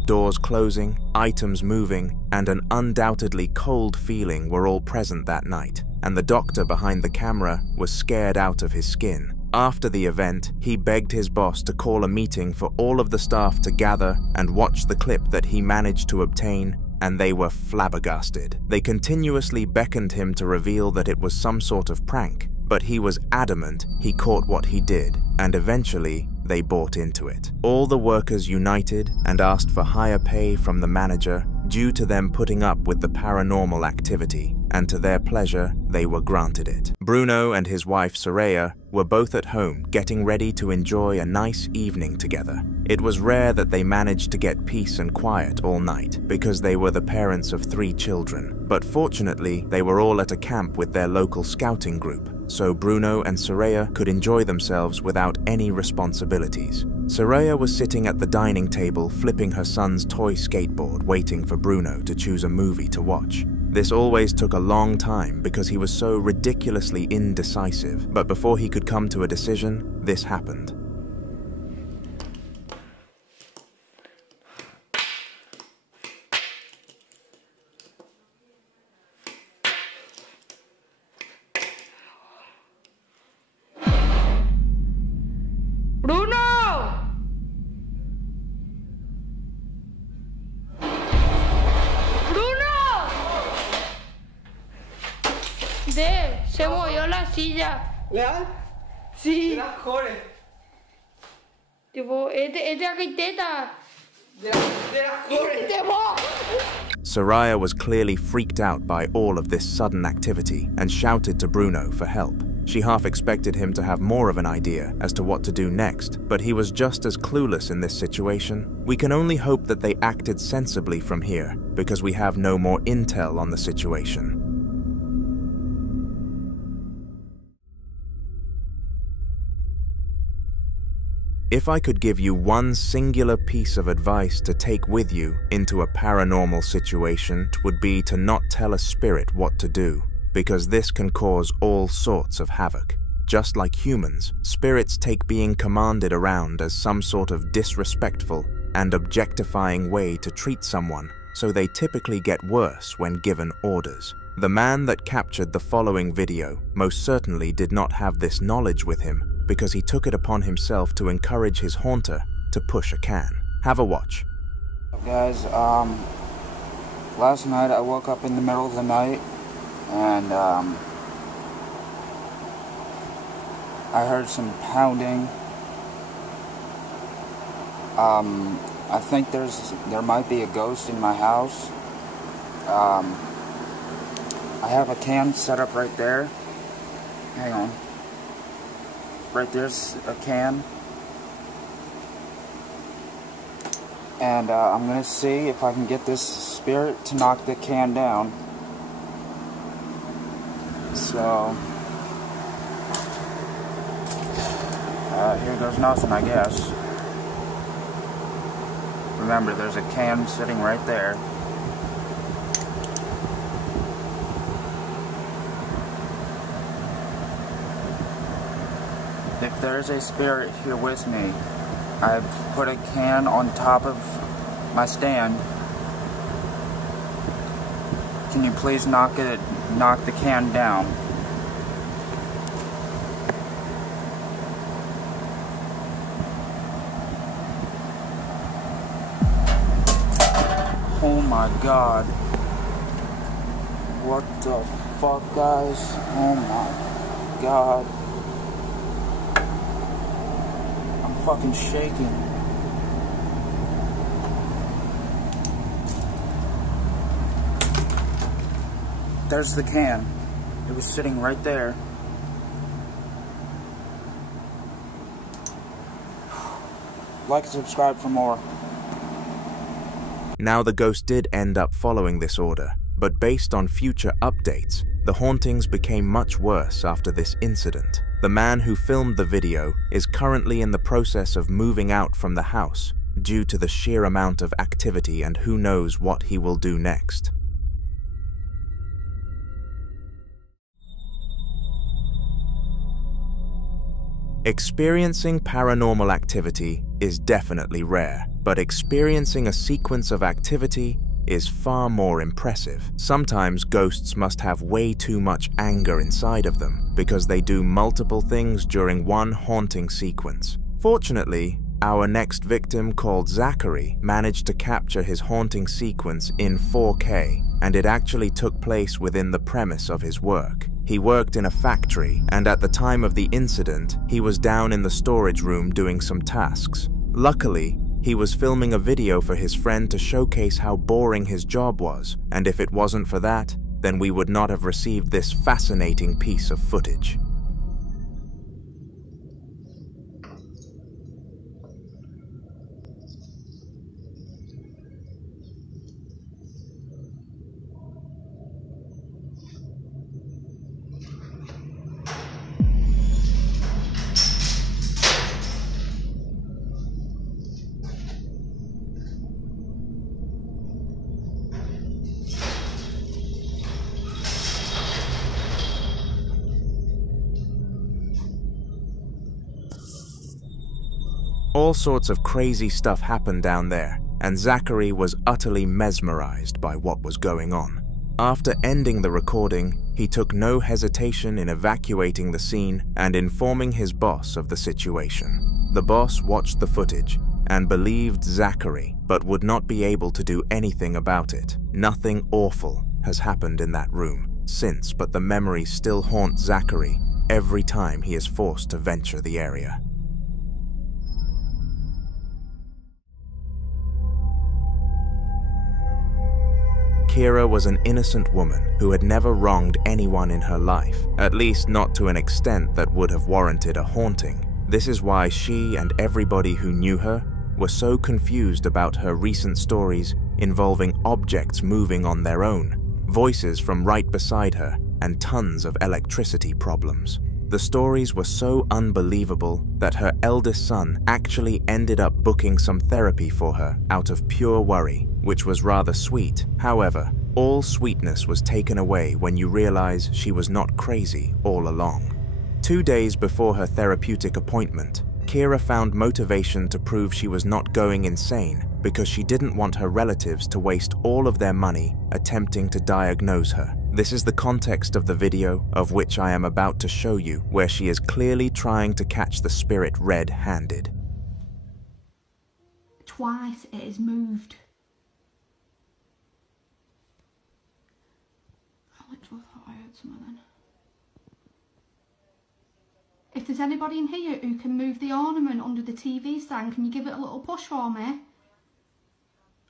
Doors closing, items moving, and an undoubtedly cold feeling were all present that night, and the doctor behind the camera was scared out of his skin. After the event, he begged his boss to call a meeting for all of the staff to gather and watch the clip that he managed to obtain, and they were flabbergasted. They continuously beckoned him to reveal that it was some sort of prank, but he was adamant he caught what he did, and eventually they bought into it. All the workers united and asked for higher pay from the manager due to them putting up with the paranormal activity, and to their pleasure, they were granted it. Bruno and his wife Soraya were both at home getting ready to enjoy a nice evening together. It was rare that they managed to get peace and quiet all night because they were the parents of 3 children, but fortunately they were all at a camp with their local scouting group, so Bruno and Soraya could enjoy themselves without any responsibilities. Soraya was sitting at the dining table flipping her son's toy skateboard, waiting for Bruno to choose a movie to watch. This always took a long time because he was so ridiculously indecisive, but before he could come to a decision, this happened. Se movió la silla. ¿Leal? Sí. De las cores. Tipo, es de arquiteta. De las cores. Soraya was clearly freaked out by all of this sudden activity and shouted to Bruno for help. She half expected him to have more of an idea as to what to do next, but he was just as clueless in this situation. We can only hope that they acted sensibly from here, because we have no more intel on the situation. If I could give you one singular piece of advice to take with you into a paranormal situation, it would be to not tell a spirit what to do, because this can cause all sorts of havoc. Just like humans, spirits take being commanded around as some sort of disrespectful and objectifying way to treat someone, so they typically get worse when given orders. The man that captured the following video most certainly did not have this knowledge with him, because he took it upon himself to encourage his haunter to push a can. Have a watch. Guys, last night I woke up in the middle of the night and I heard some pounding. I think there might be a ghost in my house. I have a can set up right there. Hang on. Right there's a can. And I'm gonna see if I can get this spirit to knock the can down. So Here goes nothing, I guess. Remember, there's a can sitting right there. If there's a spirit here with me, I've put a can on top of my stand. Can you please knock the can down? Oh my God. What the fuck, guys? Oh my God. I'm fucking shaking. There's the can. It was sitting right there. Like and subscribe for more. Now the ghost did end up following this order, but based on future updates, the hauntings became much worse after this incident. The man who filmed the video is currently in the process of moving out from the house due to the sheer amount of activity, and who knows what he will do next. Experiencing paranormal activity is definitely rare, but experiencing a sequence of activity is far more impressive. Sometimes ghosts must have way too much anger inside of them because they do multiple things during one haunting sequence. Fortunately, our next victim, called Zachary, managed to capture his haunting sequence in 4K, and it actually took place within the premise of his work. He worked in a factory, and at the time of the incident, he was down in the storage room doing some tasks. Luckily, he was filming a video for his friend to showcase how boring his job was, and if it wasn't for that, then we would not have received this fascinating piece of footage. All sorts of crazy stuff happened down there, and Zachary was utterly mesmerized by what was going on. After ending the recording, he took no hesitation in evacuating the scene and informing his boss of the situation. The boss watched the footage and believed Zachary, but would not be able to do anything about it. Nothing awful has happened in that room since, but the memories still haunt Zachary every time he is forced to venture the area. Kira was an innocent woman who had never wronged anyone in her life, at least not to an extent that would have warranted a haunting. This is why she and everybody who knew her were so confused about her recent stories involving objects moving on their own, voices from right beside her, and tons of electricity problems. The stories were so unbelievable that her eldest son actually ended up booking some therapy for her out of pure worry, which was rather sweet. However, all sweetness was taken away when you realize she was not crazy all along. 2 days before her therapeutic appointment, Kira found motivation to prove she was not going insane because she didn't want her relatives to waste all of their money attempting to diagnose her. This is the context of the video of which I am about to show you, where she is clearly trying to catch the spirit red-handed. Twice it has moved. I literally thought I heard something then. If there's anybody in here who can move the ornament under the TV stand, can you give it a little push for me?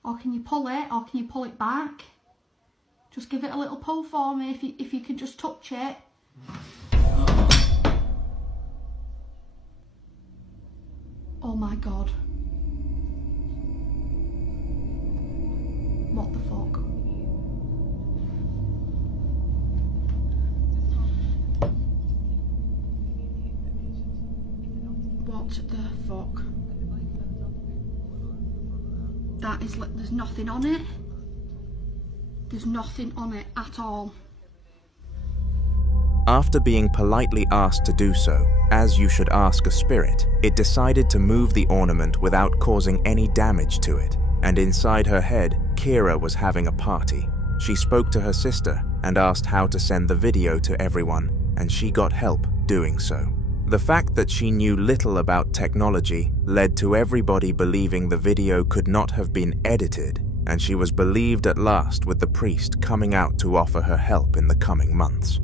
Or can you pull it, or can you pull it back? Just give it a little pull for me if you can just touch it. Oh my God. What the fuck? What? What the fuck? That is like, there's nothing on it. There's nothing on it at all. After being politely asked to do so, as you should ask a spirit, it decided to move the ornament without causing any damage to it. And inside her head, Kira was having a party. She spoke to her sister and asked how to send the video to everyone, and she got help doing so. The fact that she knew little about technology led to everybody believing the video could not have been edited, and she was believed at last, with the priest coming out to offer her help in the coming months.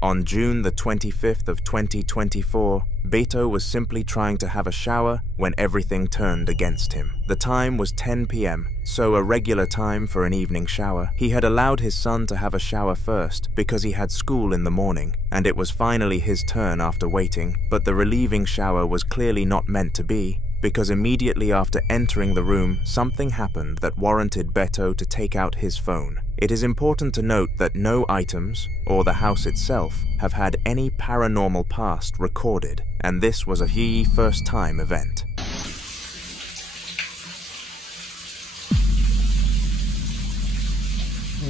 On June the 25th of 2024, Beto was simply trying to have a shower when everything turned against him. The time was 10 p.m, so a regular time for an evening shower. He had allowed his son to have a shower first because he had school in the morning, and it was finally his turn after waiting, but the relieving shower was clearly not meant to be, because immediately after entering the room, something happened that warranted Beto to take out his phone. It is important to note that no items, or the house itself, have had any paranormal past recorded, and this was a first-time event.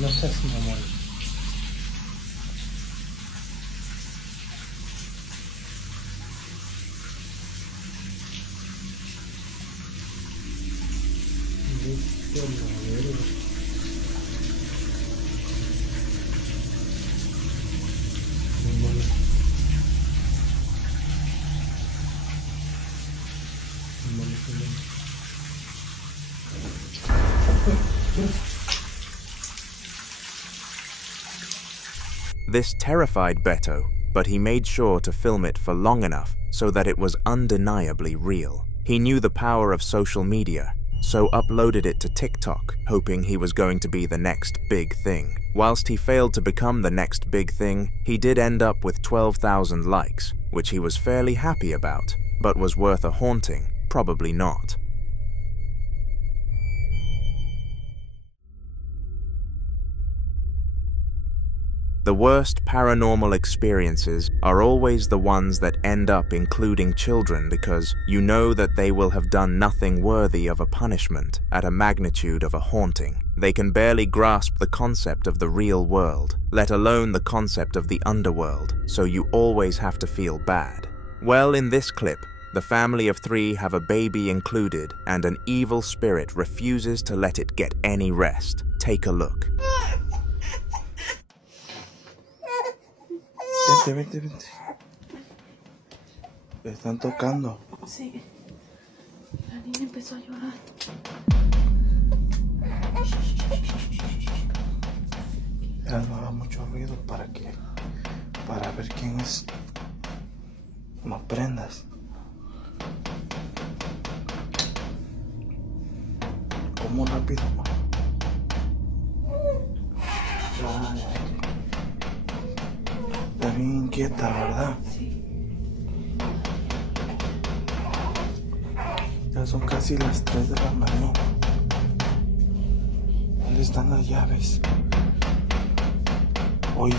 No seas mamón. This terrified Beto, but he made sure to film it for long enough so that it was undeniably real. He knew the power of social media, so uploaded it to TikTok, hoping he was going to be the next big thing. Whilst he failed to become the next big thing, he did end up with 12,000 likes, which he was fairly happy about, but was worth a haunting? Probably not. The worst paranormal experiences are always the ones that end up including children, because you know that they will have done nothing worthy of a punishment at a magnitude of a haunting. They can barely grasp the concept of the real world, let alone the concept of the underworld, so you always have to feel bad. Well, in this clip, the family of 3 have a baby included, and an evil spirit refuses to let it get any rest. Take a look. Vente. Le están tocando. Sí. La niña empezó a llorar. Ya no haga mucho ruido para ver quién es. No prendas. ¿Cómo rápido? Está bien inquieta, ¿verdad? Sí. Ya son casi las 3 de la mañana. ¿Dónde están las llaves? Hoy.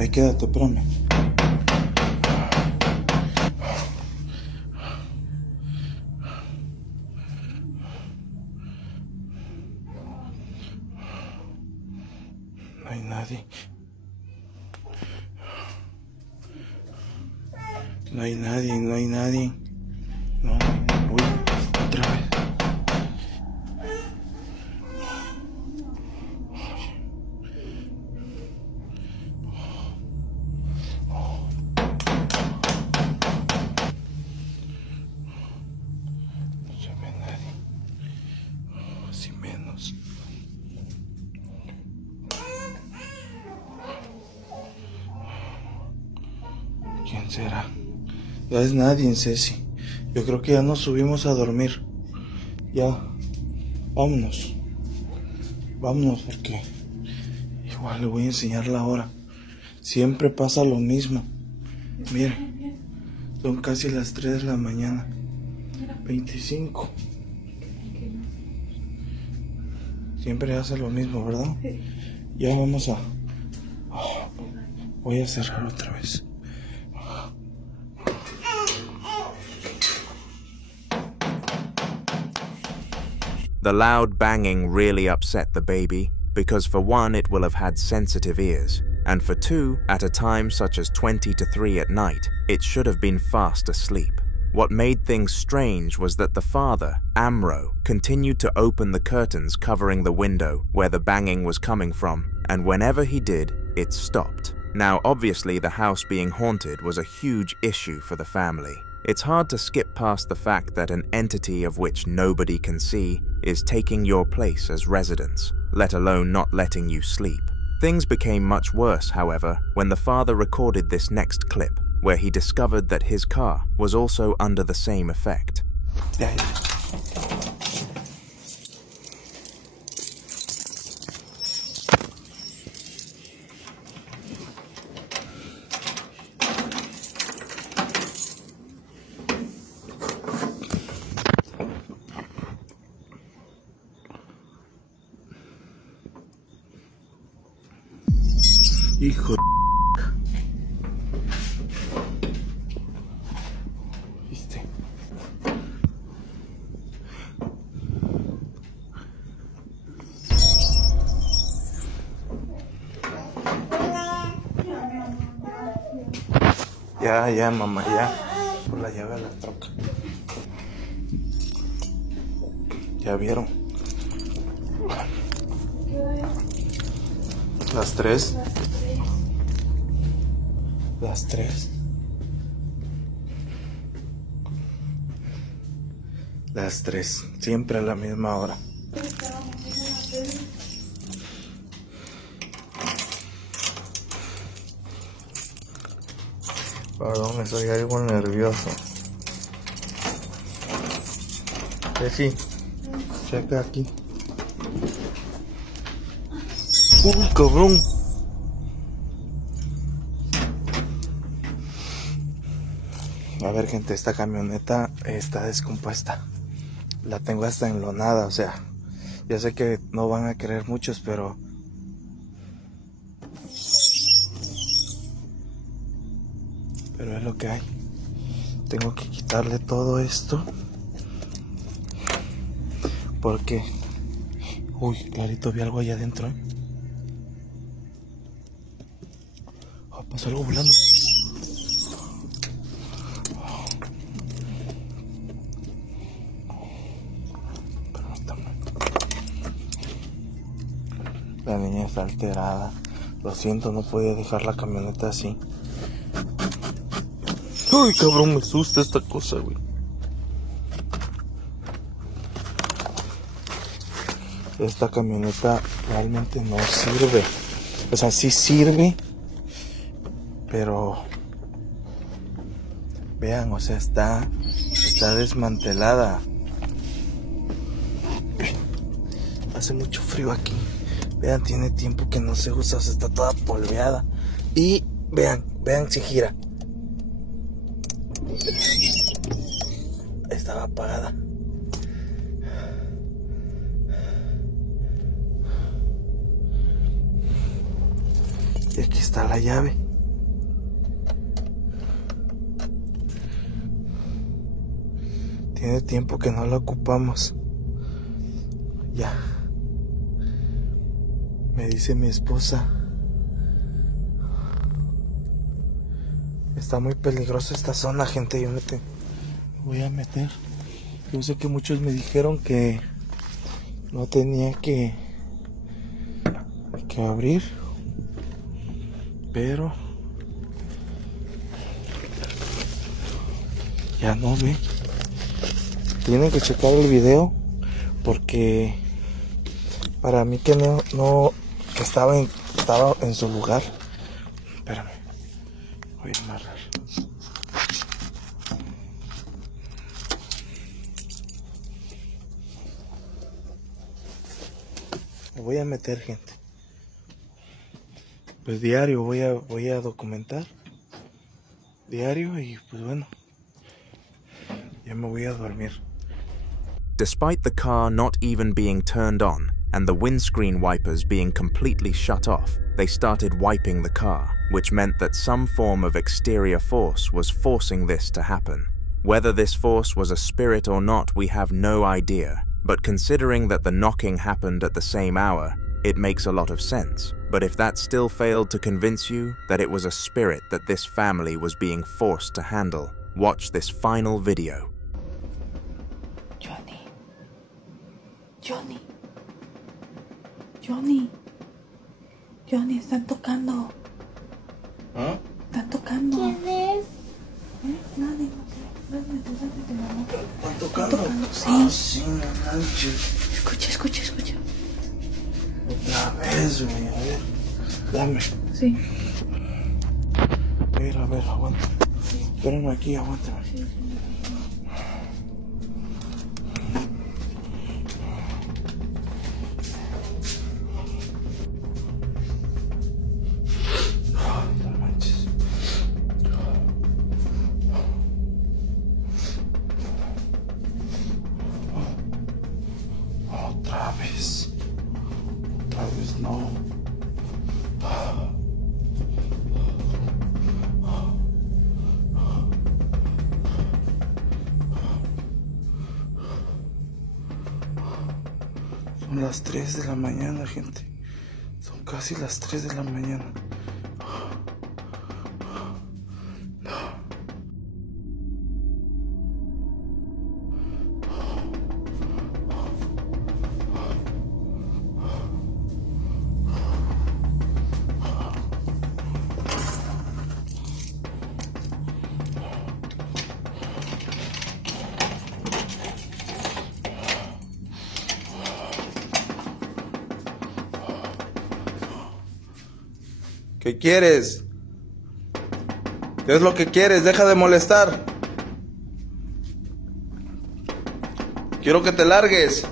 Ahí quédate, espérame. No hay nadie. No hay nadie. No, uy, otra vez. No se ve nadie. más y menos. ¿Quién será? Ya es nadie, Ceci. Yo creo que ya nos subimos a dormir. Ya. Vámonos. Vámonos porque igual le voy a enseñar la hora. Siempre pasa lo mismo. Miren. Son casi las 3 de la mañana. 25. Siempre hace lo mismo, ¿verdad? Ya vamos a... voy a cerrar otra vez. The loud banging really upset the baby, because for one, it will have had sensitive ears, and for two, at a time such as 20 to 3 at night, it should have been fast asleep. What made things strange was that the father, Amro, continued to open the curtains covering the window where the banging was coming from, and whenever he did, it stopped. Now, obviously, the house being haunted was a huge issue for the family. It's hard to skip past the fact that an entity of which nobody can see is taking your place as residents, let alone not letting you sleep. Things became much worse, however, when the father recorded this next clip, where he discovered that his car was also under the same effect. Hijo de... ¿Viste? Ya, mamá, ya. Por la llave de la troca. ¿Ya vieron? Las 3. Las 3. Las 3. Siempre a la misma hora. Perdón, estoy algo nervioso. Sí, checa aquí. ¡Uy, cabrón! A ver, gente, esta camioneta está descompuesta. La tengo hasta enlonada, o sea, ya sé que no van a creer muchos, pero es lo que hay. Tengo que quitarle todo esto porque, uy, clarito vi algo allá adentro, pasó algo volando. La niña está alterada. Lo siento, no podía dejar la camioneta así. Uy, cabrón, me asusta esta cosa, güey. Esta camioneta realmente no sirve. O sea, sí sirve, pero vean, o sea, está desmantelada. Hace mucho frío aquí. Vean, tiene tiempo que no se usa, o sea, está toda polveada. Y vean si gira. Estaba apagada. Y aquí está la llave. Tiene tiempo que no la ocupamos. Ya. Me dice mi esposa. Está muy peligrosa esta zona, gente. Yo me voy a meter. Yo sé que muchos me dijeron que no tenía que abrir, pero ya no ve. Tienen que checar el video porque Para mí que no estaba en su lugar. Espérame. Voy a amarrar. Me voy a meter, gente. Pues diario voy a documentar. Diario y pues bueno. Ya me voy a dormir. Despite the car not even being turned on and the windscreen wipers being completely shut off, they started wiping the car, which meant that some form of exterior force was forcing this to happen. Whether this force was a spirit or not, we have no idea, but considering that the knocking happened at the same hour, it makes a lot of sense. But if that still failed to convince you that it was a spirit that this family was being forced to handle, watch this final video. Johnny, están tocando. ¿Ah? Están tocando. ¿Quién es? Nadie, mamá. ¿Están tocando? Sí. Ah, sí, no manches. Escucha. Otra vez, güey. A ver, dame. Sí. A ver, aguanta. Espérame aquí, aguántame. No manches. Otra vez. Otra vez no. Son las 3 de la mañana, gente. Son casi las 3 de la mañana. ¿Qué quieres? ¿Qué es lo que quieres? Deja de molestar. Quiero que te largues.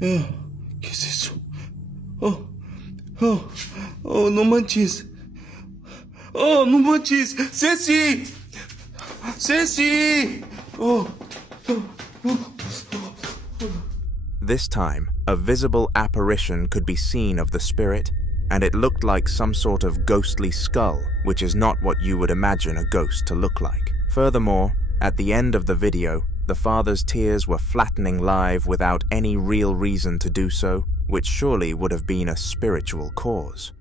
¿Qué es eso? Oh, no manches. Oh, no manches. ¡Ceci! ¡Ceci! This time, a visible apparition could be seen of the spirit, and it looked like some sort of ghostly skull, which is not what you would imagine a ghost to look like. Furthermore, at the end of the video, the father's tears were flattening live without any real reason to do so, which surely would have been a spiritual cause.